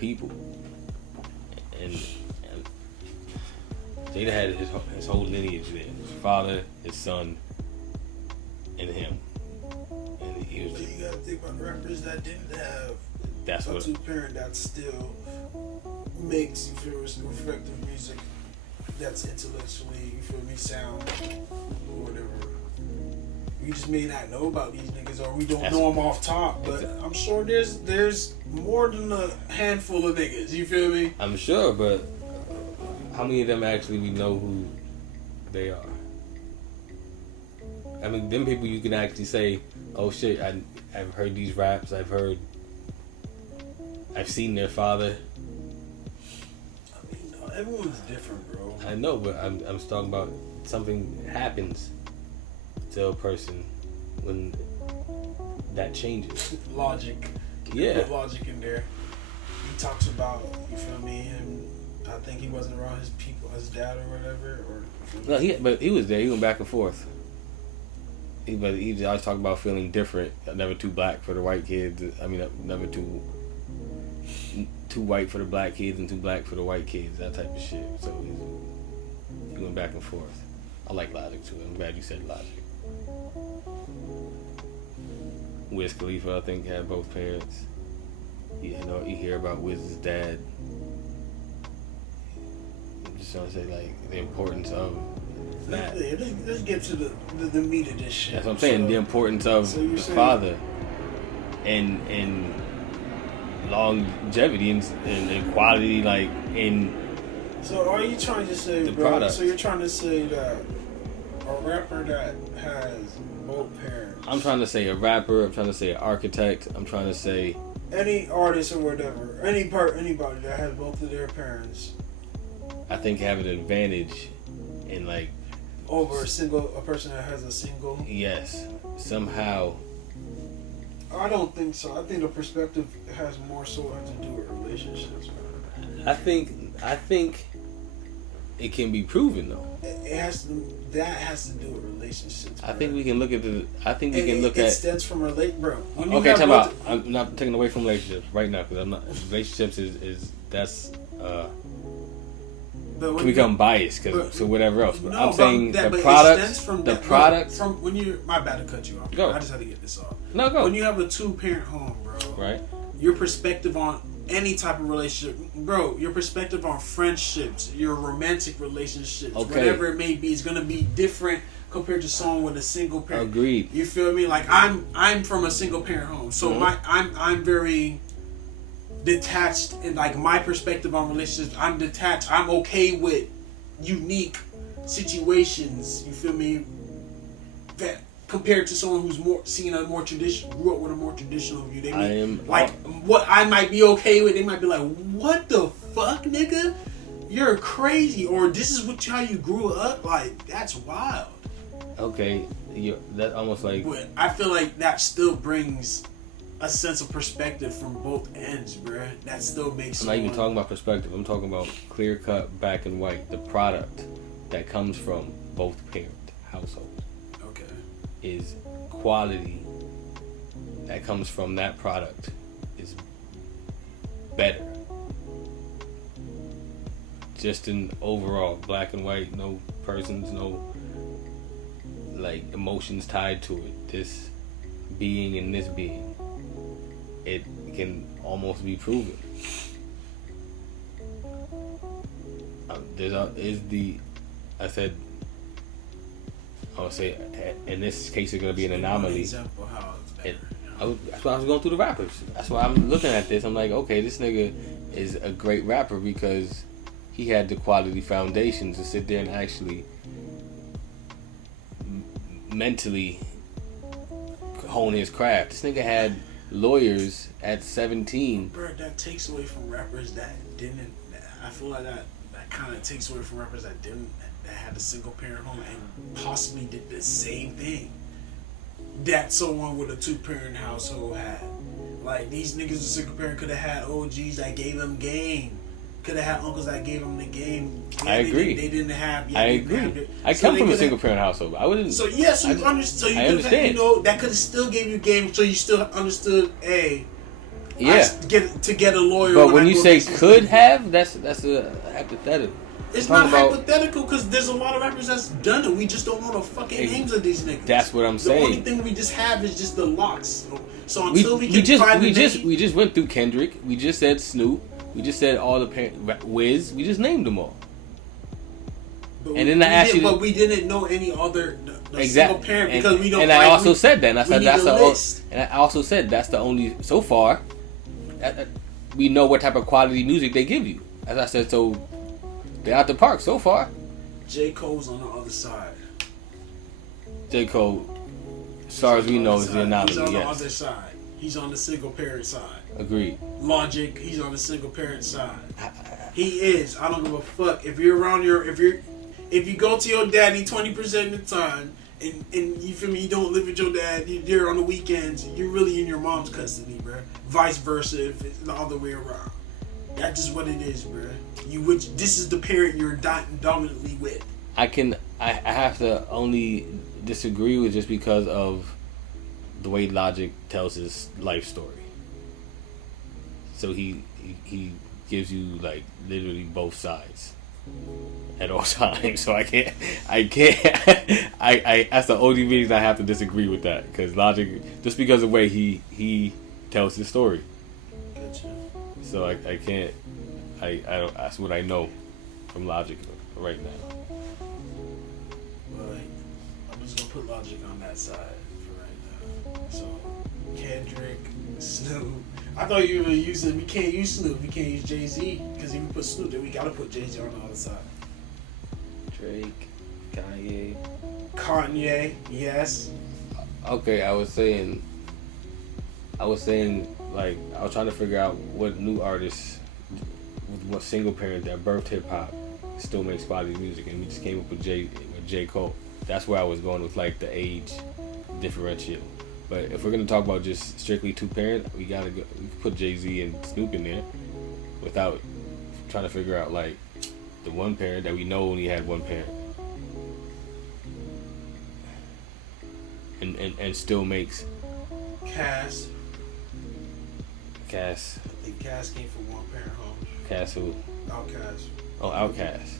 people, and Jada had his whole lineage there: his father, his son, and him. And he was. But you gotta think about rappers that didn't have That's a what. two-parent that still makes, you feel, effective music that's intellectually, you feel me, sound or whatever. We just may not know about these niggas, or we don't know them off top, but I'm sure there's more than a handful of niggas, you feel me? I'm sure, but how many of them actually we know who they are? I mean, them people you can actually say, oh shit, I've heard these raps, I've seen their father. I mean, no, everyone's different, bro. I know, but I'm just talking about something happens to a person when that changes. Logic. Yeah. Put logic in there. He talks about, you feel me, him, I think he wasn't around his people, his dad or whatever, or... No, but he was there. He went back and forth. He always talked about feeling different. Never too black for the white kids. I mean, never too white for the black kids and too black for the white kids. That type of shit. So he went back and forth. I like Logic too. I'm glad you said Logic. Wiz Khalifa, I think, had both parents. You hear about Wiz's dad. I'm just trying to say, like, the importance of that. Let's get to the meat of this shit. That's what I'm saying. The importance of the father and longevity and quality, like in. So are you trying to say, the bro? product. So you're trying to say that a rapper that has both parents. I'm trying to say a rapper. I'm trying to say an architect. I'm trying to say any artist or whatever, anybody that has both of their parents. I think have an advantage in like over a person that has a single. Yes, somehow. I don't think so. I think the perspective has more so to do with relationships, man. I think it can be proven though. That has to do with relationships. I think we can look at the. I think we and can look it at. It stems from bro. Okay, time out. I'm not taking away from relationships right now because I'm not. Relationships is that's. Can become biased because so whatever else. But I'm saying the product. From when you, my bad to cut you off. Go. I just had to get this off. No, go. When you have a 2-parent home, bro. Right. Your perspective on any type of relationship, bro. Your perspective on friendships, your romantic relationships, whatever it may be, is gonna be different compared to someone with a single parent. Agreed. You feel me? Like I'm from a single parent home, so I'm very detached in like my perspective on relationships. I'm detached. I'm okay with unique situations. You feel me? That compared to someone who's more seen a more traditional, grew up with a more traditional view. They what I might be okay with, they might be like, "What the fuck, nigga? You're crazy," or "This is how you grew up." Like that's wild. Okay, that almost like. But I feel like that still brings a sense of perspective from both ends, bruh. That still makes. I'm not even talking about perspective. I'm talking about clear cut, black and white. The product that comes from both parent households. Okay. Is quality that comes from that product is better. Just in overall black and white, no persons, no like emotions tied to it. This being and this being. It can almost be proven. I would say in this case it's going to be an anomaly. Example how it's better. That's why I was going through the rappers. That's why I'm looking at this. I'm like, okay, this nigga is a great rapper because he had the quality foundation to sit there and actually mentally hone his craft. This nigga had lawyers at 17. Bro, that takes away from rappers that didn't. I feel like that kind of takes away from rappers that had a single parent home and possibly did the same thing that someone with a 2-parent household had. Like these niggas with a single parent could have had OGs that gave them game. Could have had uncles that gave them the game. Yeah, I agree. They didn't have. I agree. I come from a single parent household. I wouldn't. So yeah, so you understand. So you understand. You know that could have still gave you game. So you still understood. Hey, Yeah. To get a lawyer. But when you say could have, that's a hypothetical. It's not hypothetical because there's a lot of rappers that's done it. We just don't know the fucking names of these niggas. That's what I'm saying. The only thing we just have is just the locks. So until we can find we just went through Kendrick. We just said Snoop. We just said all the Wiz. We just named them all. But and then I asked you, but we didn't know any other exactly. Single parent because we don't. And I also said that. And I said that's the list. And I also said that's the only so far. We know what type of quality music they give you. As I said, so they're out the park so far. J. Cole's on the other side. J. Cole, as far as we know, is the anomaly. He's on the other side. He's on the single parent side. Agreed. Logic, he's on the single parent side. He is. I don't give a fuck if you're around if you go to your daddy 20% of the time and you feel me, you don't live with your dad, you're on the weekends, you're really in your mom's custody, bro. Vice versa if it's the other way around. That's just what it is, bro. This is the parent you're dominantly with. I have to only disagree with just because of the way Logic tells his life story. So he gives you like literally both sides at all times. So I can't. That's the only reason I have to disagree with that, because Logic, just because of the way he tells his story. Gotcha. So I can't. I don't. That's what I know from Logic right now. Well, I'm just gonna put Logic on that side for right now. So Kendrick, Snoop. I thought you were using. We can't use Snoop. We can't use Jay-Z because if we put Snoop, then we gotta put Jay-Z on the other side. Drake, Kanye, yes. Okay, I was saying, like, I was trying to figure out what new artists, what single parent that birthed hip hop still makes quality music, and we just came up with J. Cole. That's where I was going with like the age differential. But if we're gonna talk about just strictly two parent, we can put Jay-Z and Snoop in there without trying to figure out like the one parent that we know only had one parent, and still makes Cass. I think Cass came from one parent home. Cass who? Outkast. Oh, Outkast.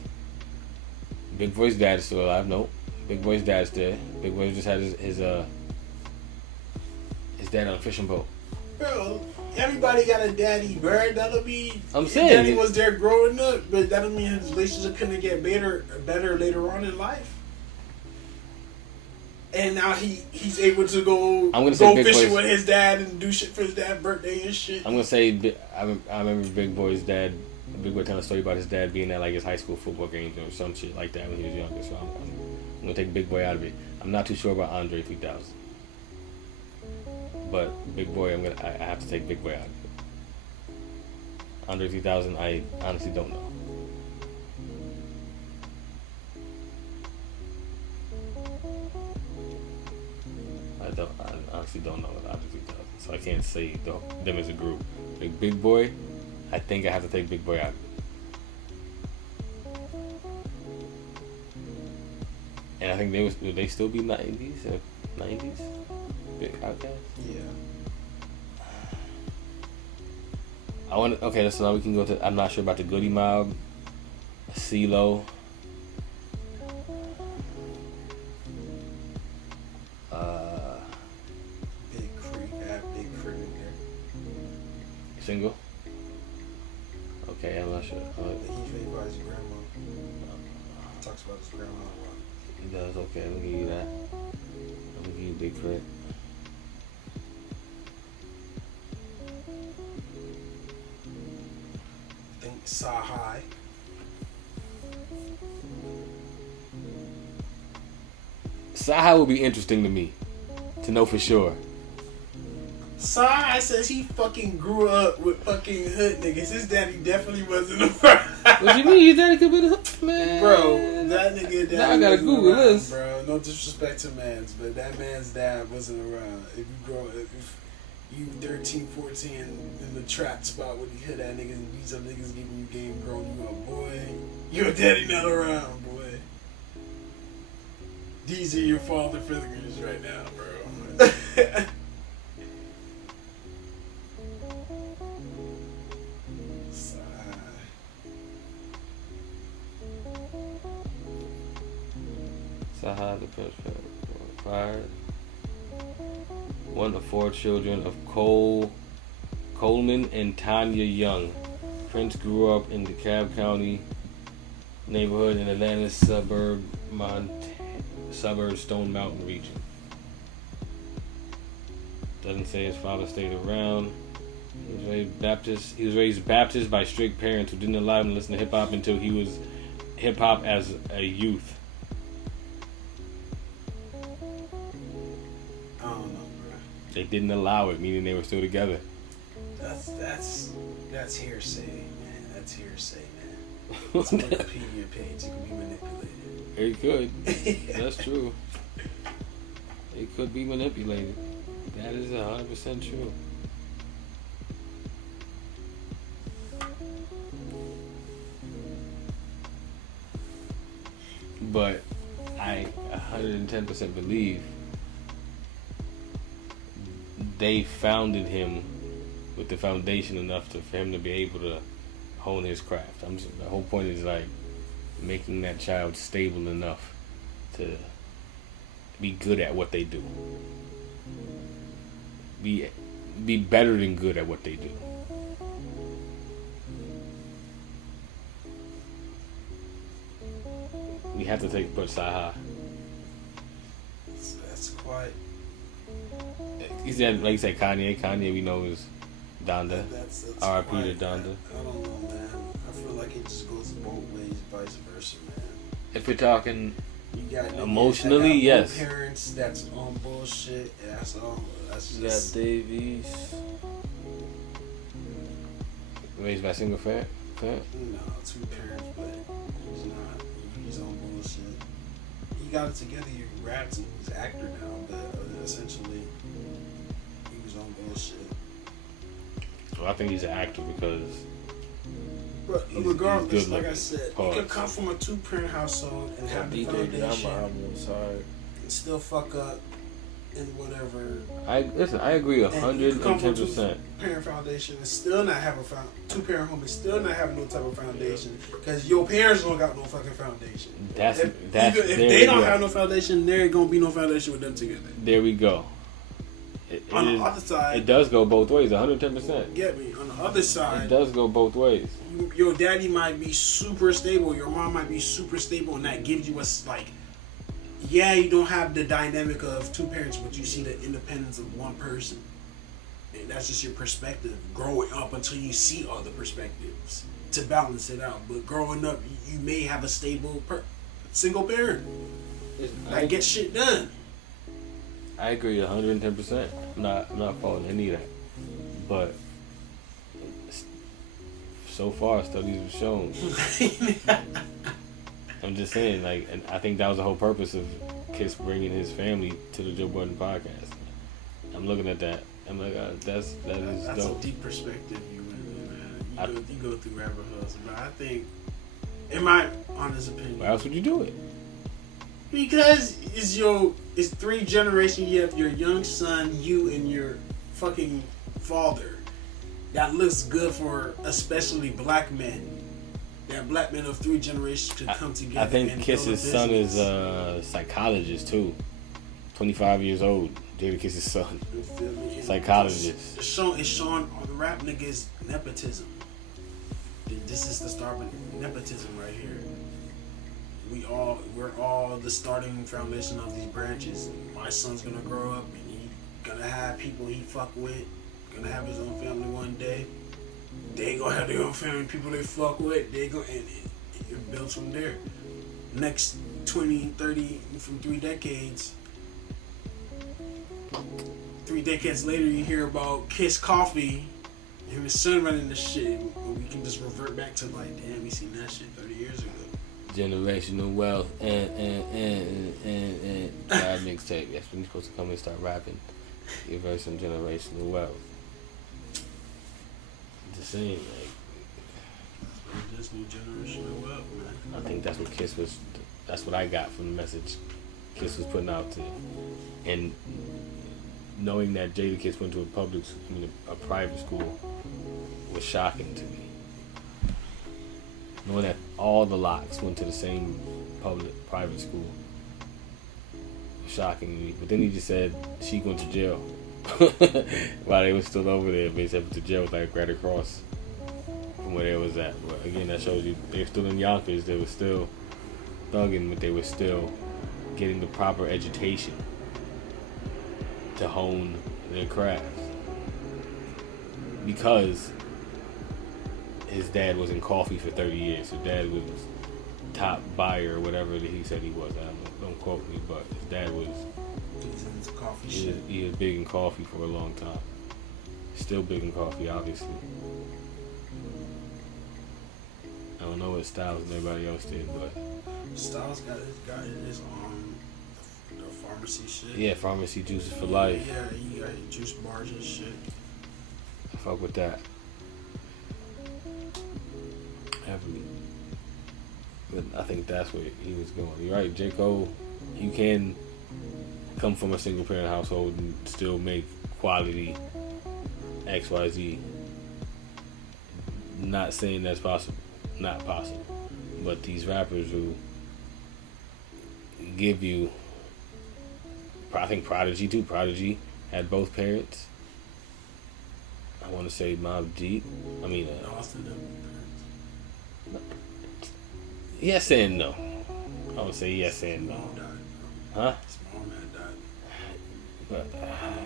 Big Boy's dad is still alive. Nope. Big Boy's dad's there. Big Boy just had his dad on a fishing boat. Bro, everybody got a daddy, bro. That'll be. I'm saying daddy was there growing up, but that don't mean his relationship couldn't get better later on in life. And now he's able to go fishing with his dad and do shit for his dad's birthday and shit. I'm gonna say I remember Big Boy's dad. Big Boy telling a story about his dad being at like his high school football games or some shit like that when he was younger. So I'm gonna take Big Boy out of it. I'm not too sure about Andre 3000, but Big Boy, I have to take Big Boy out of it. Andre 3000, I honestly don't know. I honestly don't know about Andre 3000, so I can't say them as a group. Like Big Boy, I think I have to take Big Boy out of it. And I think would they still be 90s or 90s? Big Outkast? Yeah. Okay, so now we can go to, I'm not sure about the Goody Mob, CeeLo. Big Crit in there. Single? Okay, I'm not sure. He's raised by his grandma. Talks about his grandma a lot. He does, okay, I'm gonna give you that. I'm gonna give you Big Crit. I think Sahai. Sahai would be interesting to me, to know for sure. Sahai says he fucking grew up with fucking hood niggas. His daddy definitely wasn't around. What you mean? Your daddy could be the hood? Man. Bro, that nigga daddy now I gotta Google around, this. bro. No disrespect to mans, but that man's dad wasn't around. If you 13, 14 in the trap spot with the hood at niggas and these other niggas giving you game growing you up, boy, your daddy not around, boy. These are your father figures right now, bro. Saha, the Prince fired. One of 4 children of Coleman and Tanya Young. Prince grew up in the DeKalb County neighborhood in Atlanta's suburb Stone Mountain region. Doesn't say his father stayed around. He was raised Baptist by strict parents who didn't allow him to listen to hip hop until he was hip hop as a youth. I don't know, bro. They didn't allow it, meaning they were still together. That's hearsay, man. That's hearsay, man. It's a Wikipedia page. It can be manipulated. It could. That's true. It could be manipulated. That is 100% true. But I 110% believe they founded him with the foundation enough for him to be able to hone his craft. The whole point is like making that child stable enough to be good at what they do. Be better than good at what they do. We have to put Saha. That's quite. He said, like you said, Kanye we know is Donda. That's R.I.P. to quite, Donda. I don't know, man. I feel like it just goes both ways, vice versa, man. If we're talking You got emotionally, that got yes. Parents that's on bullshit. That's all. That's You got just. Davies. Raised by single parent? No, 2 parents, but he's not. He's on bullshit. He got it together. He raps and he's an actor now, but essentially, he was on bullshit. Well, I think he's an actor because But he's regardless, good like I looking. said, Pause. you could come from a 2-parent household and have the DJ Drama foundation album was hard. and still fuck up and whatever. I agree And you could come from 110%. 2-parent foundation and still not have a 2-parent home and still not have no type of foundation because your parents don't got no fucking foundation. If there they we don't go. have no foundation, there ain't gonna be no foundation with them together. There we go. On the other side, it does go both ways, 110%. get me. On the other side, It does go both ways. your daddy might be super stable, your mom might be super stable, and that gives you yeah, you don't have the dynamic of 2 parents, but you see the independence of one person. And that's just your perspective growing up until you see other perspectives to balance it out. But growing up, you may have a stable single parent that gets shit done. I agree 110%. I'm not faulting any of that. But so far, studies have shown. I'm just saying, like, and I think that was the whole purpose of Kiss bringing his family to the Joe Budden podcast. I'm looking at that. I'm like, that is That's dope. a deep perspective you went in, man. You go through rabbit holes, but I think, in my honest opinion, Why else would you do it? because it's 3 generations. You have your young son, you, and your fucking father. That looks good for especially black men. That black men of 3 generations could come together. I think and Kiss's build a son is business. a psychologist too. 25 years old. Jada Kiss's son. You feel me? And Psychologist. It's showing all the rap niggas nepotism. This is the start of nepotism right here. We're all the starting foundation of these branches. My son's gonna grow up and he gonna have people he fuck with, gonna have his own family one day. They gonna have their own family, people they fuck with. They go and it builds from there. Next 20, 30, from 3 decades. 3 decades later, you hear about Kiss Coffee and his son running the shit. We can just revert back to like, damn, we seen that shit 30 years ago. Generational wealth and God mixtape. That's when you're supposed to come and start rapping. Give her some generational wealth. Just saying, like, This new generational wealth, man. I think that's what Kiss was. That's what I got from the message Kiss was putting out to, and knowing that Jada Kiss went to a private school was shocking to me. Knowing that all the locks went to the same private school shockingly. But then he just said she went to jail while they was still over there. But he said to jail was like right across from where they was at. But again, that shows you they're still in Yonkers. They were still thugging, but they were still getting the proper education to hone their craft. Because his dad was in coffee for 30 years. His dad was top buyer or whatever that he said he was. Don't quote me, but his dad was. He's into coffee shit. He was big in coffee for a long time. Still big in coffee, obviously. I don't know what Styles and everybody else did, but Styles got his the pharmacy shit. yeah, pharmacy juices for life. Yeah, he got juice bars and shit. I fuck with that heavily. But I think that's where he was going. You're right, J. Cole. You can come from a single parent household and still make quality XYZ. Not saying that's possible. Not possible. But these rappers who give you, I think Prodigy too. Prodigy had both parents. I want to say Mobb Deep. I mean, Austin them parents. yes and no. I would say yes and no. Mom died. Huh? His mom had died. But He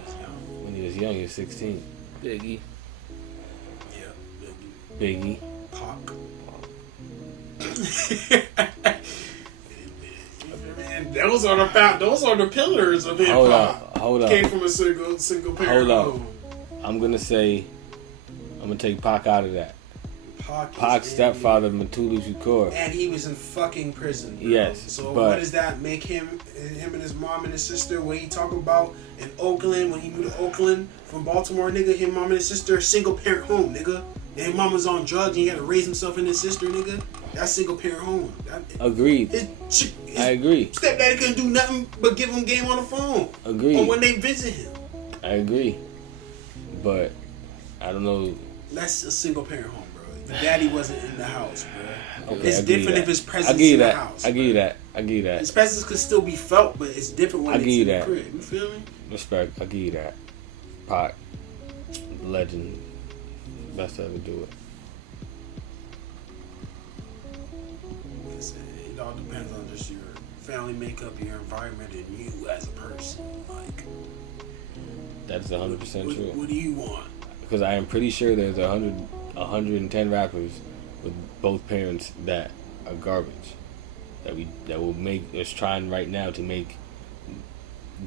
was young. when he was young, he was 16. Biggie. Yeah, Biggie. Pac. Man, those are the pillars of hip hop. Hold up. Came from a single parent Hold up. home. I'm gonna take Pac out of that. Pac's is stepfather, Mutulu Shakur. and he was in fucking prison. Bro. Yes, So but- what does that make him and his mom and his sister? What he talk about in Oakland when he moved to Oakland from Baltimore, nigga? His mom and his sister single parent home, nigga. And his mom was on drugs and he had to raise himself and his sister, nigga. That's single parent home. Agreed. His I agree. stepdaddy couldn't do nothing but give him game on the phone. Agreed. Or when they visit him. I agree. But I don't know. That's a single parent home, bro. The daddy wasn't in the house, bro. Okay, It's I give you different that. if his I presence give you in the that. house. I give you that. I give you that. His presence could still be felt, but it's different when I it's give you in that. the crib. You feel me? Respect. I give you that. Pac, legend, best to ever do it. It all depends on just your family makeup, your environment, and you as a person. Like, That's 100% true. what do you want? Because I am pretty sure there's 110 rappers with both parents that are garbage. That will make us trying right now to make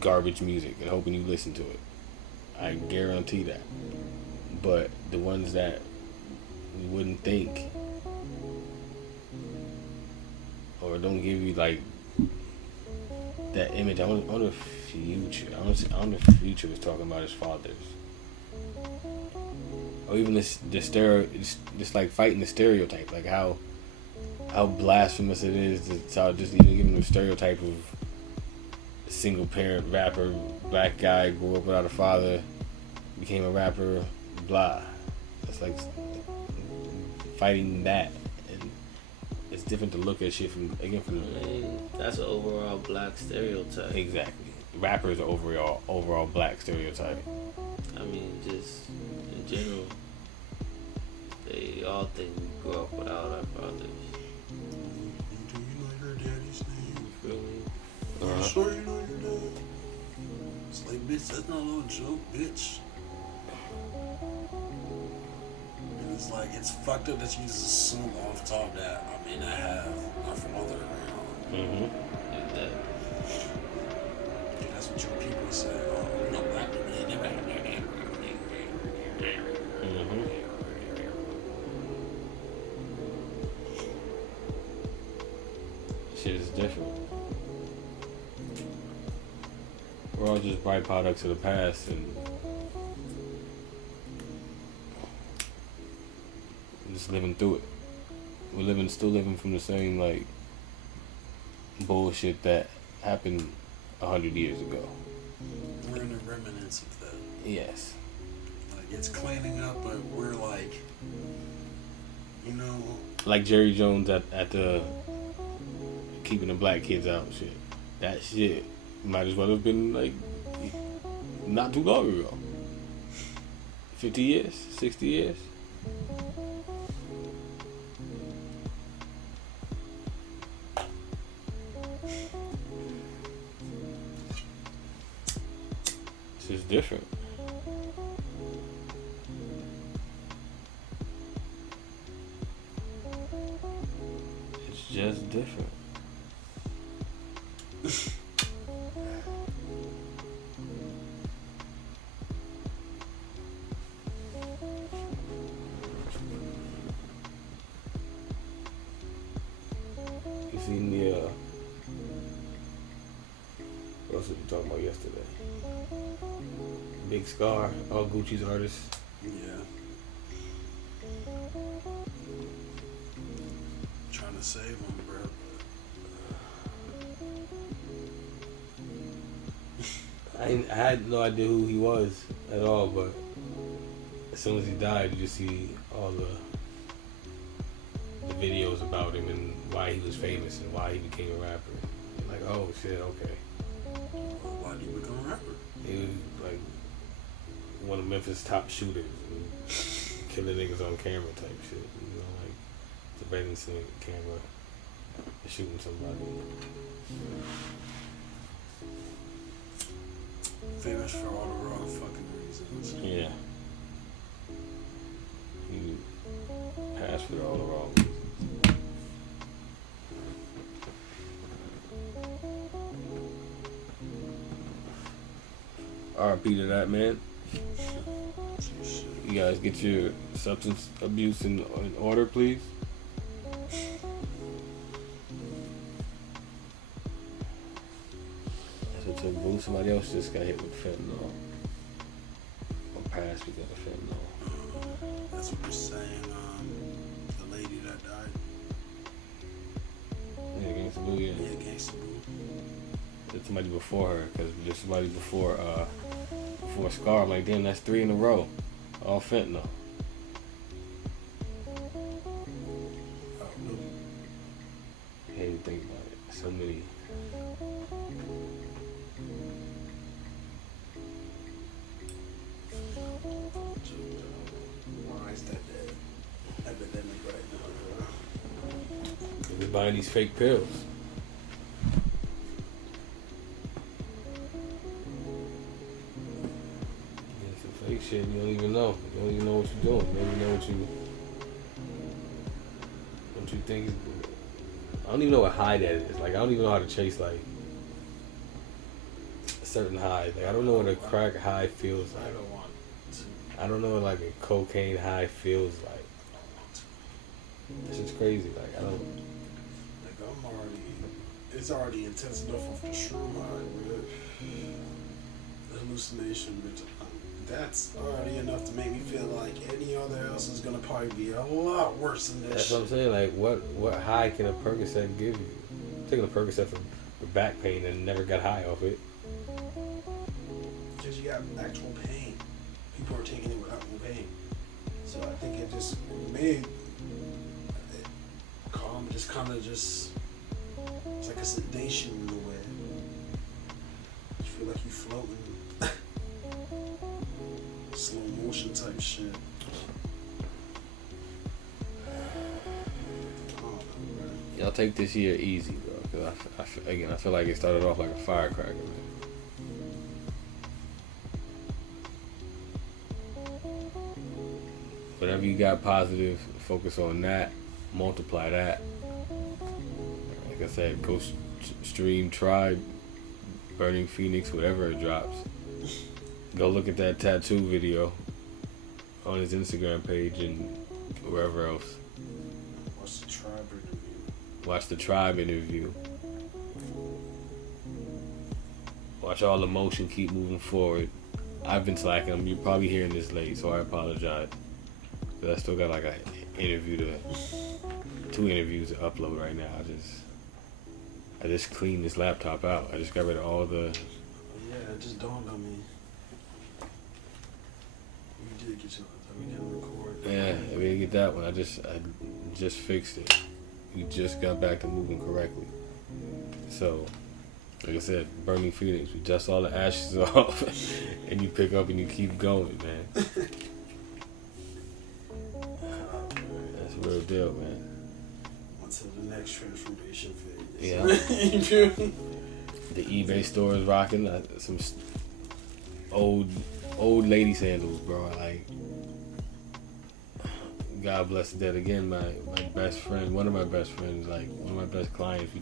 garbage music and hoping you listen to it. I guarantee that. But the ones that you wouldn't think or don't give you like that image. I wonder if Future. I wonder if Future was talking about his fathers. Or even this like fighting the stereotype, like how blasphemous it is to just even giving the stereotype of a single parent rapper, black guy, grew up without a father, became a rapper, blah. It's like fighting that, and it's different to look at shit from. I mean, that's an overall black stereotype. Exactly. Rappers are overall black stereotype. I mean, just in general, they all think we grew up without our fathers. Do you know your daddy's name? You feel me? Are you sure you know your dad? It's like, bitch, that's not a little joke, bitch. And it's like, it's fucked up that you just assume off top that I may not have my father around. Mm-hmm. Exactly. That's what your people say. Oh, you know, black people, they never have their dad around. Mm-hmm. Shit is different. We're all just byproducts of the past, and just living through it. We're still living from the same like bullshit that happened 100 years ago. We're in the remnants of that. Yes. Like, it's cleaning up, but we're like, you know, Like Jerry Jones at the keeping the black kids out and shit. That shit Might as well have been like not too long ago. 50 years, 60 years. It's just different. It's just different. You seen the what else were we talking about yesterday? Big Scar, all Gucci's artists. Yeah. Trying to save him, bro. I had no idea who he was at all, but as soon as he died, you just see all the videos about him and why he was famous and why he became a rapper. You're like, oh shit, okay. Why did you become a rapper? He was like one of Memphis' top shooters, and killing niggas on camera type shit. You know, like surveillance camera, shooting somebody. Famous for all the wrong fucking reasons. Yeah. He passed for all the wrong reasons. RP to that, man. You guys get your substance abuse in order, please. That's what took Boo. Somebody else just got hit with fentanyl. Or passed because of fentanyl. That's what you're saying. The lady that died. Yeah, Gangsta Boo, yeah. Yeah, Gangsta Boo. There's somebody before her, because there's somebody before Scar. I'm like, damn, that's 3 in a row. All fentanyl. Oh, really? I hate to think about it. So many. Why is that dead? I bet that nigga right now. They're buying these fake pills. Yeah, some fake shit. You don't even know. You don't even know what you're doing. You don't even know what you think. I don't even know what high that is. Like, I don't even know how to chase like a certain high. Like, I don't know what a crack high feels I like. don't want to. I don't know what like a cocaine high feels like. This is crazy. Like, I don't. Like, I'm already. It's already intense enough with the shroom high, bro. The hallucination, bitch. That's already enough to make me feel like any other else is gonna probably be a lot worse than this. That's what I'm saying. Like, what high can a Percocet give you? I'm taking a Percocet for back pain and never got high off it. Because you got actual pain. People are taking it without no pain. So I think it just made it calm, just kind of just, it's like a sedation in a way. You feel like you floating. Slow motion type shit. I don't know, bro. Y'all take this year easy, bro. Cause I feel like it started off like a firecracker, man. Whatever you got positive, focus on that. Multiply that. Like I said, go stream Tribe, Burning Phoenix, whatever it drops. Go look at that tattoo video on his Instagram page and wherever else. What's the tribe interview? Watch the Tribe interview. Watch all the motion keep moving forward. I've been slacking. You're probably hearing this late, so I apologize. But I still got like two interviews to upload right now. I just cleaned this laptop out. I just got rid of all the. Yeah, it just dawned on me. We did get you. We didn't record. Yeah, we didn't get that one. I just fixed it. We just got back to moving correctly. So Like I said, burning Phoenix. We dust all the ashes off, and you pick up and you keep going, man. That's a real deal, man. Until the next transformation phase. Yeah. You feel me? The eBay store is rocking some old lady sandals, bro. Like, God bless the dead. Again, my best friend, one of my best friends, like one of my best clients. We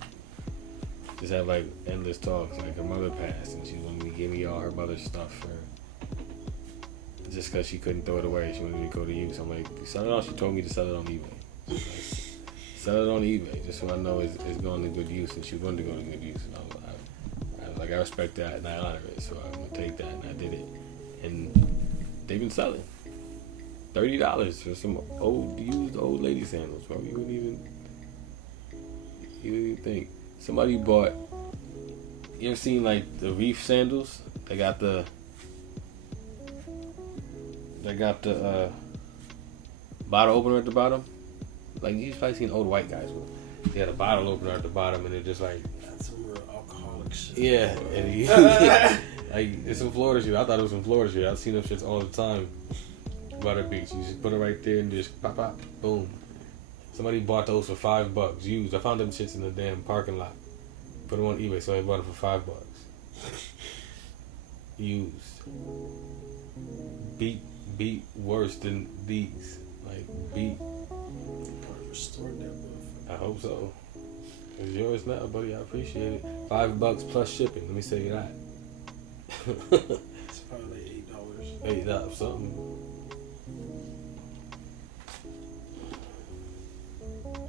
just have like endless talks. Like her mother passed, and she wanted me to give me all her mother's stuff for just because she couldn't throw it away. She wanted me to go to use. I'm like, sell it on. She told me to sell it on eBay. Like, sell it on eBay, just so I know it's going to good use, and she wanted to go to good use. And I was like, I respect that and I honor it, so I'm gonna take that, and I did it. And they've been selling $30 for some used old lady sandals, bro. You wouldn't even think. Somebody bought. You ever seen like the reef sandals? They got the bottle opener at the bottom. Like you've probably seen old white guys with. They had a bottle opener at the bottom, and they're just like. That's some real alcoholic shit. Yeah, and like it's some Florida shit. I thought it was some Florida shit. I've seen them shits all the time. By the beach, you just put it right there and just pop, boom. Somebody bought those for $5 used. I found them shits in the damn parking lot. Put them on eBay, so I bought them for $5 used. Beat worse than these. Like beat. Probably restored that motherfucker. I hope so. It's yours now, buddy. I appreciate it. $5 plus shipping. Let me say you that. It's probably like $8. $8 something.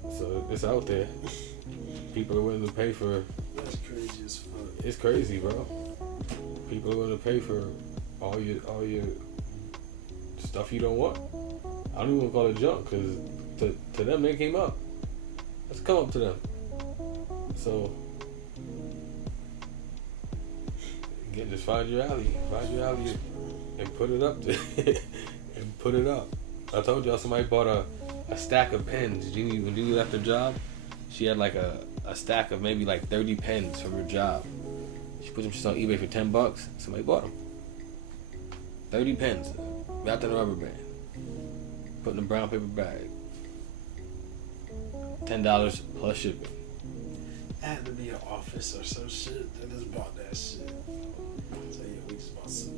So it's out there. People are willing to pay for. That's crazy as fuck. It's crazy, bro. People are willing to pay for all your stuff you don't want. I don't even call it junk because to them they came up. Let's come up to them. So again, just find your alley and put it up there and put it up. I told y'all somebody bought a stack of pens. When Jeannie left her job, she had like a stack of maybe like 30 pens from her job. She put them shits on eBay for $10. Somebody bought them. 30 pens, wrapped in a rubber band, put in a brown paper bag. $10 plus shipping. It had to be an office or some shit that just bought that shit. So yeah, we just bought some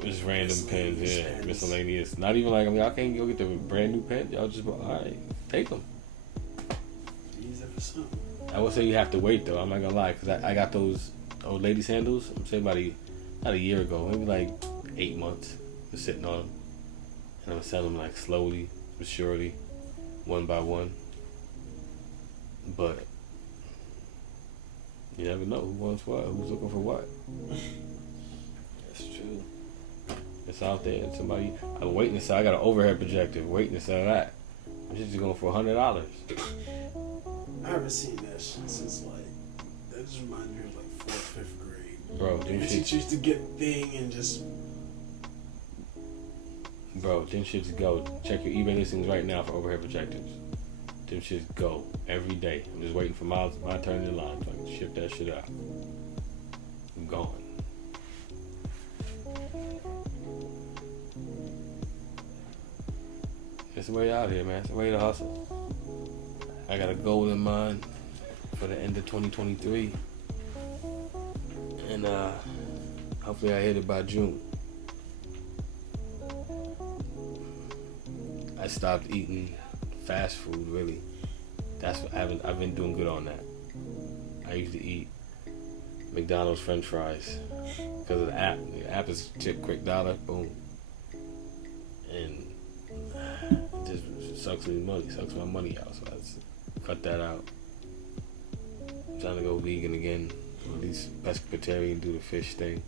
just random Pens, yeah, miscellaneous. Not even like, I mean, I can't go get the brand new pen. Y'all just bought, alright, take them. Use it for something. I would say you have to wait though. I'm not gonna lie, cause I got those old lady sandals. I'm saying about not a year ago, maybe like 8 months. Just sitting on them, and I'm selling them like slowly but surely, one by one. But you never know who wants what, who's looking for what. That's true. It's out there. And somebody, I'm waiting to sell. I got an overhead projector, waiting to sell that. I'm just going for $100. I haven't seen that shit since that just reminds me of like 4th, 5th grade. Bro, them shits used to get thing and just. Bro, them shits go. Check your eBay listings right now for overhead projectors. Them shits go every day. I'm just waiting for my turn in line so I can ship that shit out. I'm gone. It's the way out here, man. It's the way to hustle. I got a goal in mind for the end of 2023. And hopefully I hit it by June. I stopped eating fast food, really. That's what I've been doing good on that. I used to eat McDonald's French fries because of the app. The app is chip quick dollar, boom. And it just sucks my money out. So I just cut that out. I'm trying to go vegan again, or at least pescatarian, do the fish thing.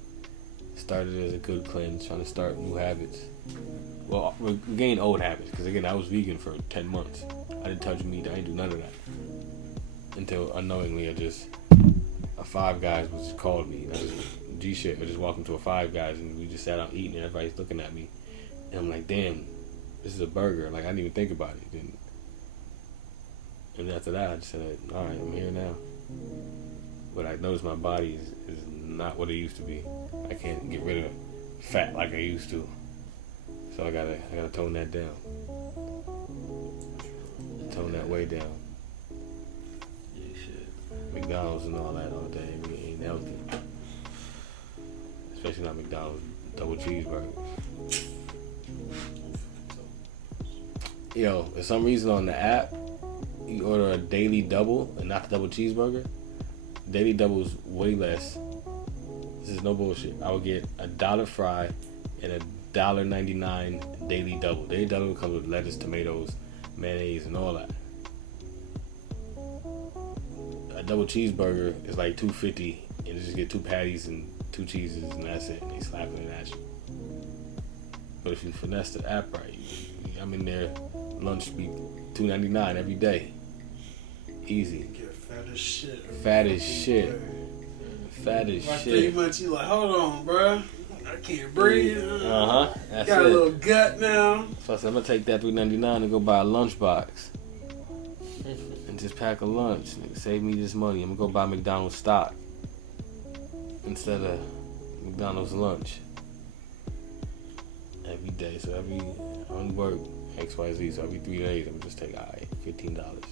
Started as a good cleanse, trying to start new habits. Well, regain old habits, because again, I was vegan for 10 months. I didn't touch meat, I didn't do none of that. Until unknowingly, a Five Guys just called me. I was G-shit, I just walked into a Five Guys and we just sat out eating and everybody's looking at me. And I'm like, damn, this is a burger. Like, I didn't even think about it. And after that, I just said, all right, I'm here now. but I notice my body is not what it used to be. I can't get rid of fat like I used to. So I gotta tone that down. Tone that way down. Yeah, shit. McDonald's and all that all day ain't healthy. Especially not McDonald's double cheeseburgers. Yo, for some reason on the app, you order a daily double and not the double cheeseburger. Daily double is way less. This is no bullshit. I would get $1 fry and $1.99 daily double. Daily double comes with lettuce, tomatoes, mayonnaise, and all that. A double cheeseburger is like $2.50, and you just get 2 patties and 2 cheeses, and that's it. And they slapping it at you. But if you finesse the app right, I'm in there. Lunch be $2.99 every day. Easy. Get fat as shit. Fat as shit. Fat as Like shit. 3 months, you like, hold on, bro. I can't breathe. That's got it. a little gut now. So I said, I'm gonna take that $3.99 and go buy a lunchbox and just pack a lunch. Nigga, save me this money. I'm gonna go buy McDonald's stock instead of McDonald's lunch every day. So I only work XYZ. So every 3 days, I'm gonna just take $15.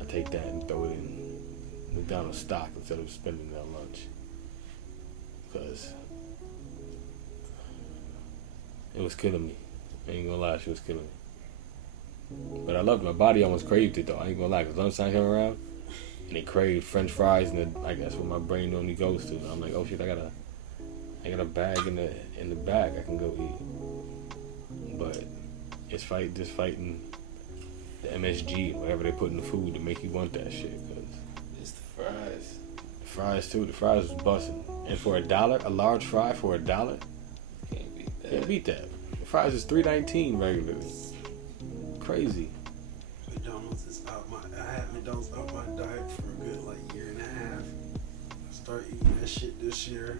I take that and throw it in McDonald's stock instead of spending it on lunch, because it was killing me. I ain't gonna lie, she was killing me. But I loved it. My body almost craved it though. I ain't gonna lie, because lunchtime came around and it craved French fries, and then, like, that's what my brain normally goes to. I'm like, oh shit, I got a bag in the back I can go eat. But it's just fighting the MSG, whatever they put in the food to make you want that shit. Cause It's the fries. the fries too. The fries was busting, and for $1, a large fry for $1, Can't beat that. can't beat that. The fries is $3.19 regularly. Crazy. McDonald's is out I had McDonald's out my diet for a good year and a half. I started eating that shit this year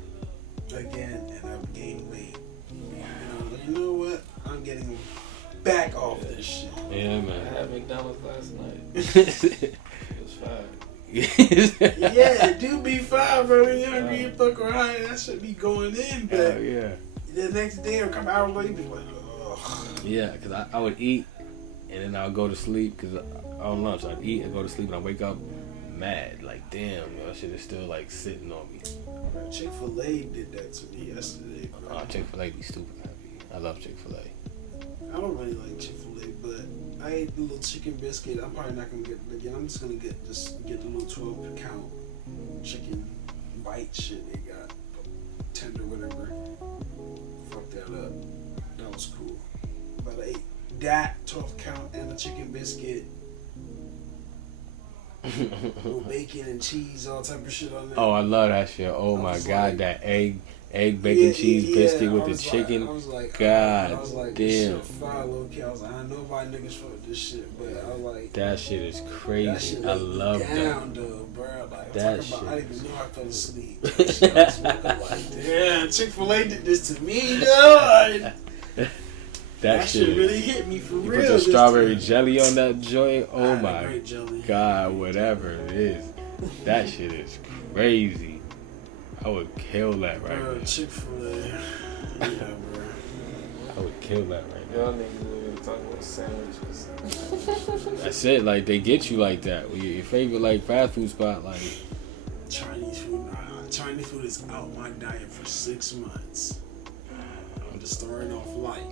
again, and I've gained weight. You know what? I'm getting back off this shit. Yeah, I man. had McDonald's last night. It was fire. Yeah, it do be fine, bro. When you're hungry, you fuck around, that should be going in, but Hell yeah. the next day or a couple hours later, be like, ugh. Yeah, because I would eat and then I would go to sleep, because on lunch I'd eat and go to sleep, and I wake up mad. Like, damn, that shit is still sitting on me. Chick-fil-A did that to me yesterday, bro. Chick-fil-A be stupid heavy. I love Chick-fil-A. I don't really like Chick-fil-A, but I ate the little chicken biscuit. I'm probably not gonna get it again. I'm just gonna get the little 12 count chicken bite shit they got, tender whatever. Fuck that up. That was cool. But I ate that 12 count and the chicken biscuit. Little bacon and cheese, all type of shit on there. Oh, I love that shit. Oh my god, that egg bacon cheese biscuit with the chicken. God I was like, damn. this shit fire, low key. I was like, I know why niggas fuck with this shit, but I was like, That shit is crazy. that shit I love down, that. though, bro. Like, That I didn't even shit know I fell asleep. I was like, damn, Chick-fil-A did this to me, though. That shit really hit me for You real. put the strawberry jelly on that joint. Oh my great jelly. god, whatever it is. That shit is crazy. I would kill that right Bro, now. Chick-fil-A. Yeah, bro. I would kill that right now. Y'all niggas literally talking about sandwiches. That's it. Like, they get you like that. Your favorite fast food spot, Chinese food. Chinese food is out my diet for 6 months. I'm just starting off light.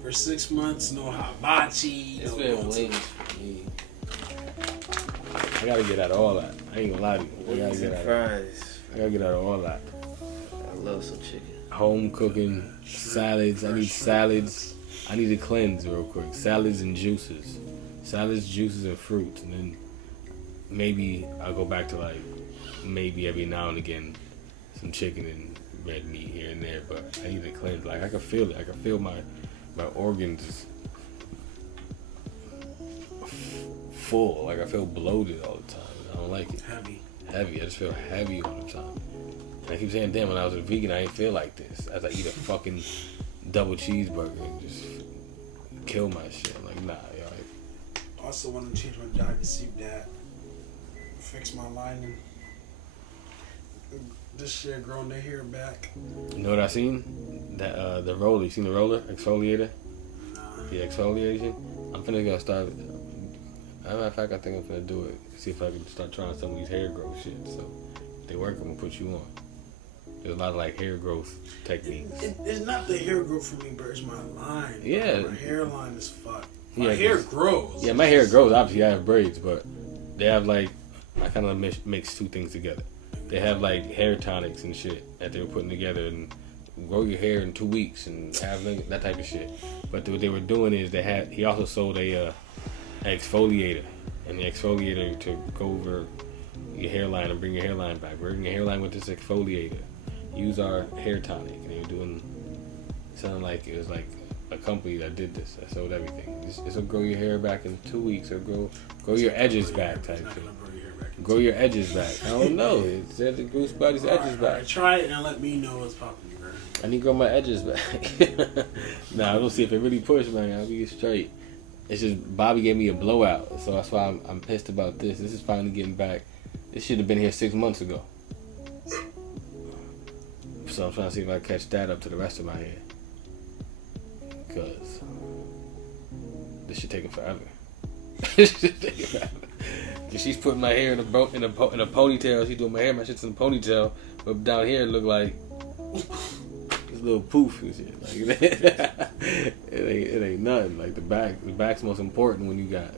For 6 months, no hibachi. It's no been guns. wings for me. I gotta get out of all that. I ain't gonna lie to you. I Wings and fries. gotta get out of all that. I love some chicken. Home cooking, salads. I need salads. I need to cleanse real quick. Salads and juices. Salads, juices, and fruits. And then maybe I'll go back to maybe every now and again some chicken and red meat here and there. But I need to cleanse. I can feel it. I can feel my organs full. I feel bloated all the time. I don't like it. Heavy. I just feel heavy all the time. And I keep saying, damn, when I was a vegan, I didn't feel like this. As I eat a fucking double cheeseburger and just kill my shit. I'm like, nah, yo. Also want to change my diet to see that. Fix my lining. this shit growing their hair back. You know what I seen? That the roller. You seen the roller exfoliator? Nah. The exfoliation. I'm finna go start. As a matter of fact, I think I'm finna do it. See if I can start trying some of these hair growth shit. So if they work, I'm gonna put you on. There's a lot of like hair growth techniques. It's not the hair growth for me, but it's my line. Yeah. My hairline is fucked. My Yeah, hair 'cause- grows. Yeah, my hair grows. Obviously, I have braids, but they have like I kind of mix two things together. They have like hair tonics and shit that they were putting together and grow your hair in 2 weeks and have that type of shit. But what they were doing is he also sold a exfoliator, and the exfoliator to go over your hairline and bring your hairline back. Bring your hairline with this exfoliator. Use our hair tonic, and they were doing sounded like it was like a company that did this. That sold everything. This will grow your hair back in 2 weeks, or grow your edges back type thing. Grow your edges back. I don't know. It said the goose body's edges back. Alright, try it and let me know what's popping, bro. I need to grow my edges back. Nah, I don't see if it really pushed, man. I'll be straight. It's just Bobby gave me a blowout, so that's why I'm pissed about this. This is finally getting back. This should have been here 6 months ago. So I'm trying to see if I can catch that up to the rest of my hair. Cause this should take it forever. This should take it forever. Cause she's putting my hair in a ponytail. She's doing my hair. My shit's in a ponytail. But down here it look like this little poof and shit. Like it ain't nothing. Like the back's most important when you got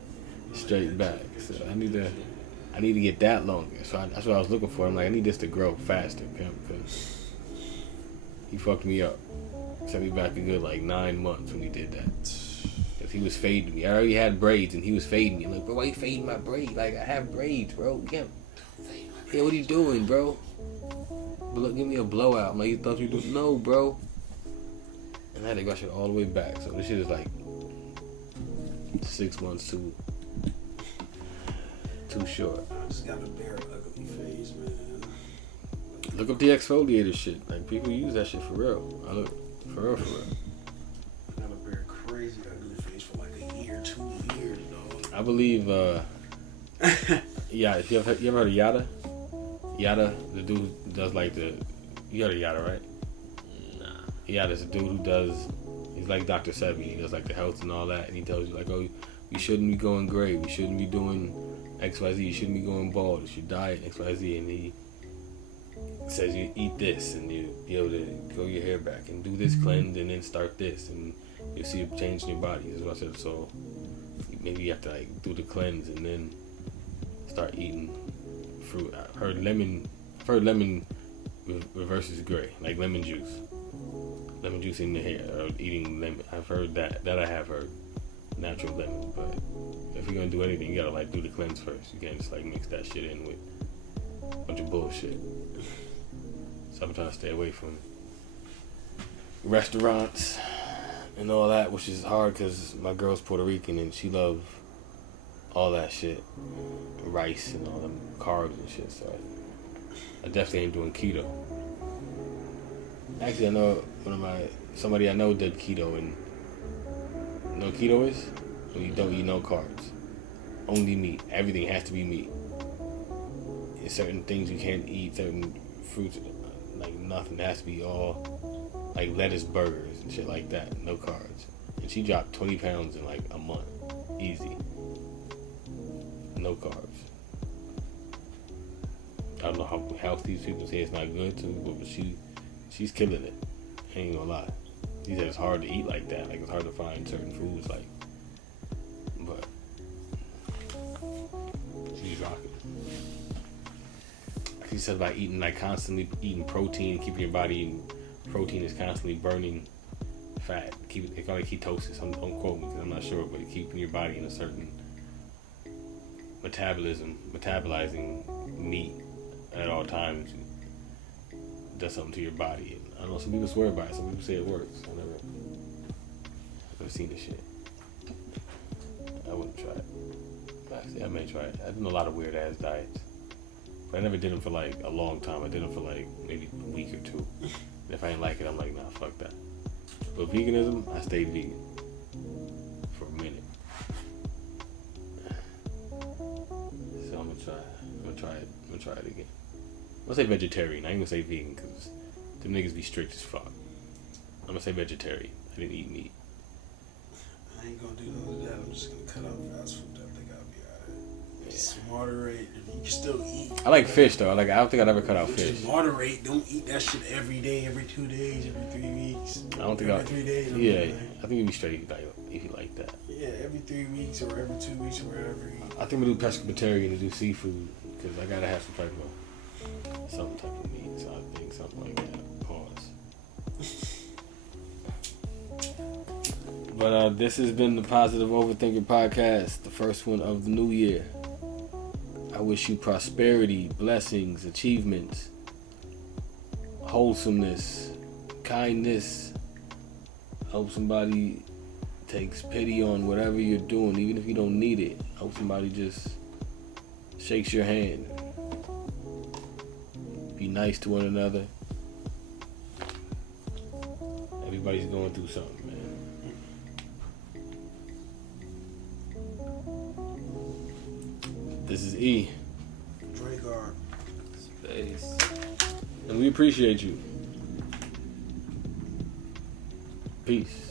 straight back. So I need to get that longer. So that's what I was looking for. I'm like, I need this to grow faster, pimp, because he fucked me up. Sent me back a good like 9 months when he did that. Cause he was fading me. I already had braids and he was fading me. I'm like, bro, why you fading my braid? Like, I have braids, bro. Yeah, what are you doing, bro? But look, give me a blowout. I'm like, you thought you do? No, bro. And I had to go shit all the way back. So this shit is like 6 months too short. I just got a bare ugly face, man. Look up the exfoliator shit. Like, people use that shit for real. For real. I got a bare crazy ugly face for like a year, 2 years, dog. I believe, yeah, you ever heard of Yada? Yada, the dude who does like you heard of Yada, right? Nah. Yada's a dude who he's like Dr. Sebi. He does like the health and all that. And he tells you like, oh, you shouldn't be going gray. We shouldn't be doing XYZ. You shouldn't be going bald. You should diet XYZ. And he says you eat this and you be able to grow your hair back and do this cleanse and then start this and you'll see a change in your body. That's what I said. So maybe you have to like do the cleanse and then start eating fruit. I've heard lemon reverses gray, like lemon juice in the hair, or eating lemon. I've heard that I have heard natural lemon. But if you're gonna do anything, you gotta like do the cleanse first. You can't just like mix that shit in with a bunch of bullshit. So I'm trying to stay away from restaurants and all that, which is hard because my girl's Puerto Rican and she loves all that shit, rice and all them carbs and shit. So I definitely ain't doing keto. Actually, I know somebody I know did keto, and you know what keto is? When you don't eat no carbs, only meat. Everything has to be meat. There's certain things you can't eat, certain fruits, like nothing has to be all like lettuce burgers and shit like that, no carbs. And she dropped 20 pounds in like a month, easy, no carbs. I don't know how healthy people say it's not good too, but she's killing it. I ain't gonna lie. She said it's hard to eat like that. Like it's hard to find certain foods like, but she's rocking. She said about eating, like constantly eating protein, keeping your body in protein is constantly burning fat. They call it ketosis. Don't quote me because I'm not sure, but keeping your body in a certain metabolizing meat at all times does something to your body. I don't know, some people swear by it, some people say it works. I've never seen this shit. I wouldn't try it. Actually, I may try it. I did a lot of weird ass diets. But I never did them for like a long time. I did them for like maybe a week or two. And if I didn't like it, I'm like, nah, fuck that. But veganism, I stayed vegan for a minute. So I'm gonna try it again. gonna say vegetarian. I ain't gonna say vegan because them niggas be strict as fuck. I'm gonna say vegetarian. I didn't eat meat. I ain't gonna do none of that. I'm just gonna cut out fast food. I think I'll be alright. Yeah. Just moderate. You can still eat. I like fish though. I don't think I'd ever cut out Just fish. moderate. Don't eat that shit every day, every 2 days, every 3 weeks. I don't think every 3 days. Yeah, I think you'd be straight if you like that. Yeah, every 3 weeks or every 2 weeks or whatever. I think we do pescatarian and do seafood because I gotta have some type of meat. So I think something like that. Pause. But this has been the Positive Overthinker podcast, the first one of the new year. I wish you prosperity, blessings, achievements, wholesomeness, kindness. I hope somebody takes pity on whatever you're doing, even if you don't need it. I hope somebody just shakes your hand. Be nice to one another. Everybody's going through something, man. This is E. Dragar. Space. And we appreciate you. Peace.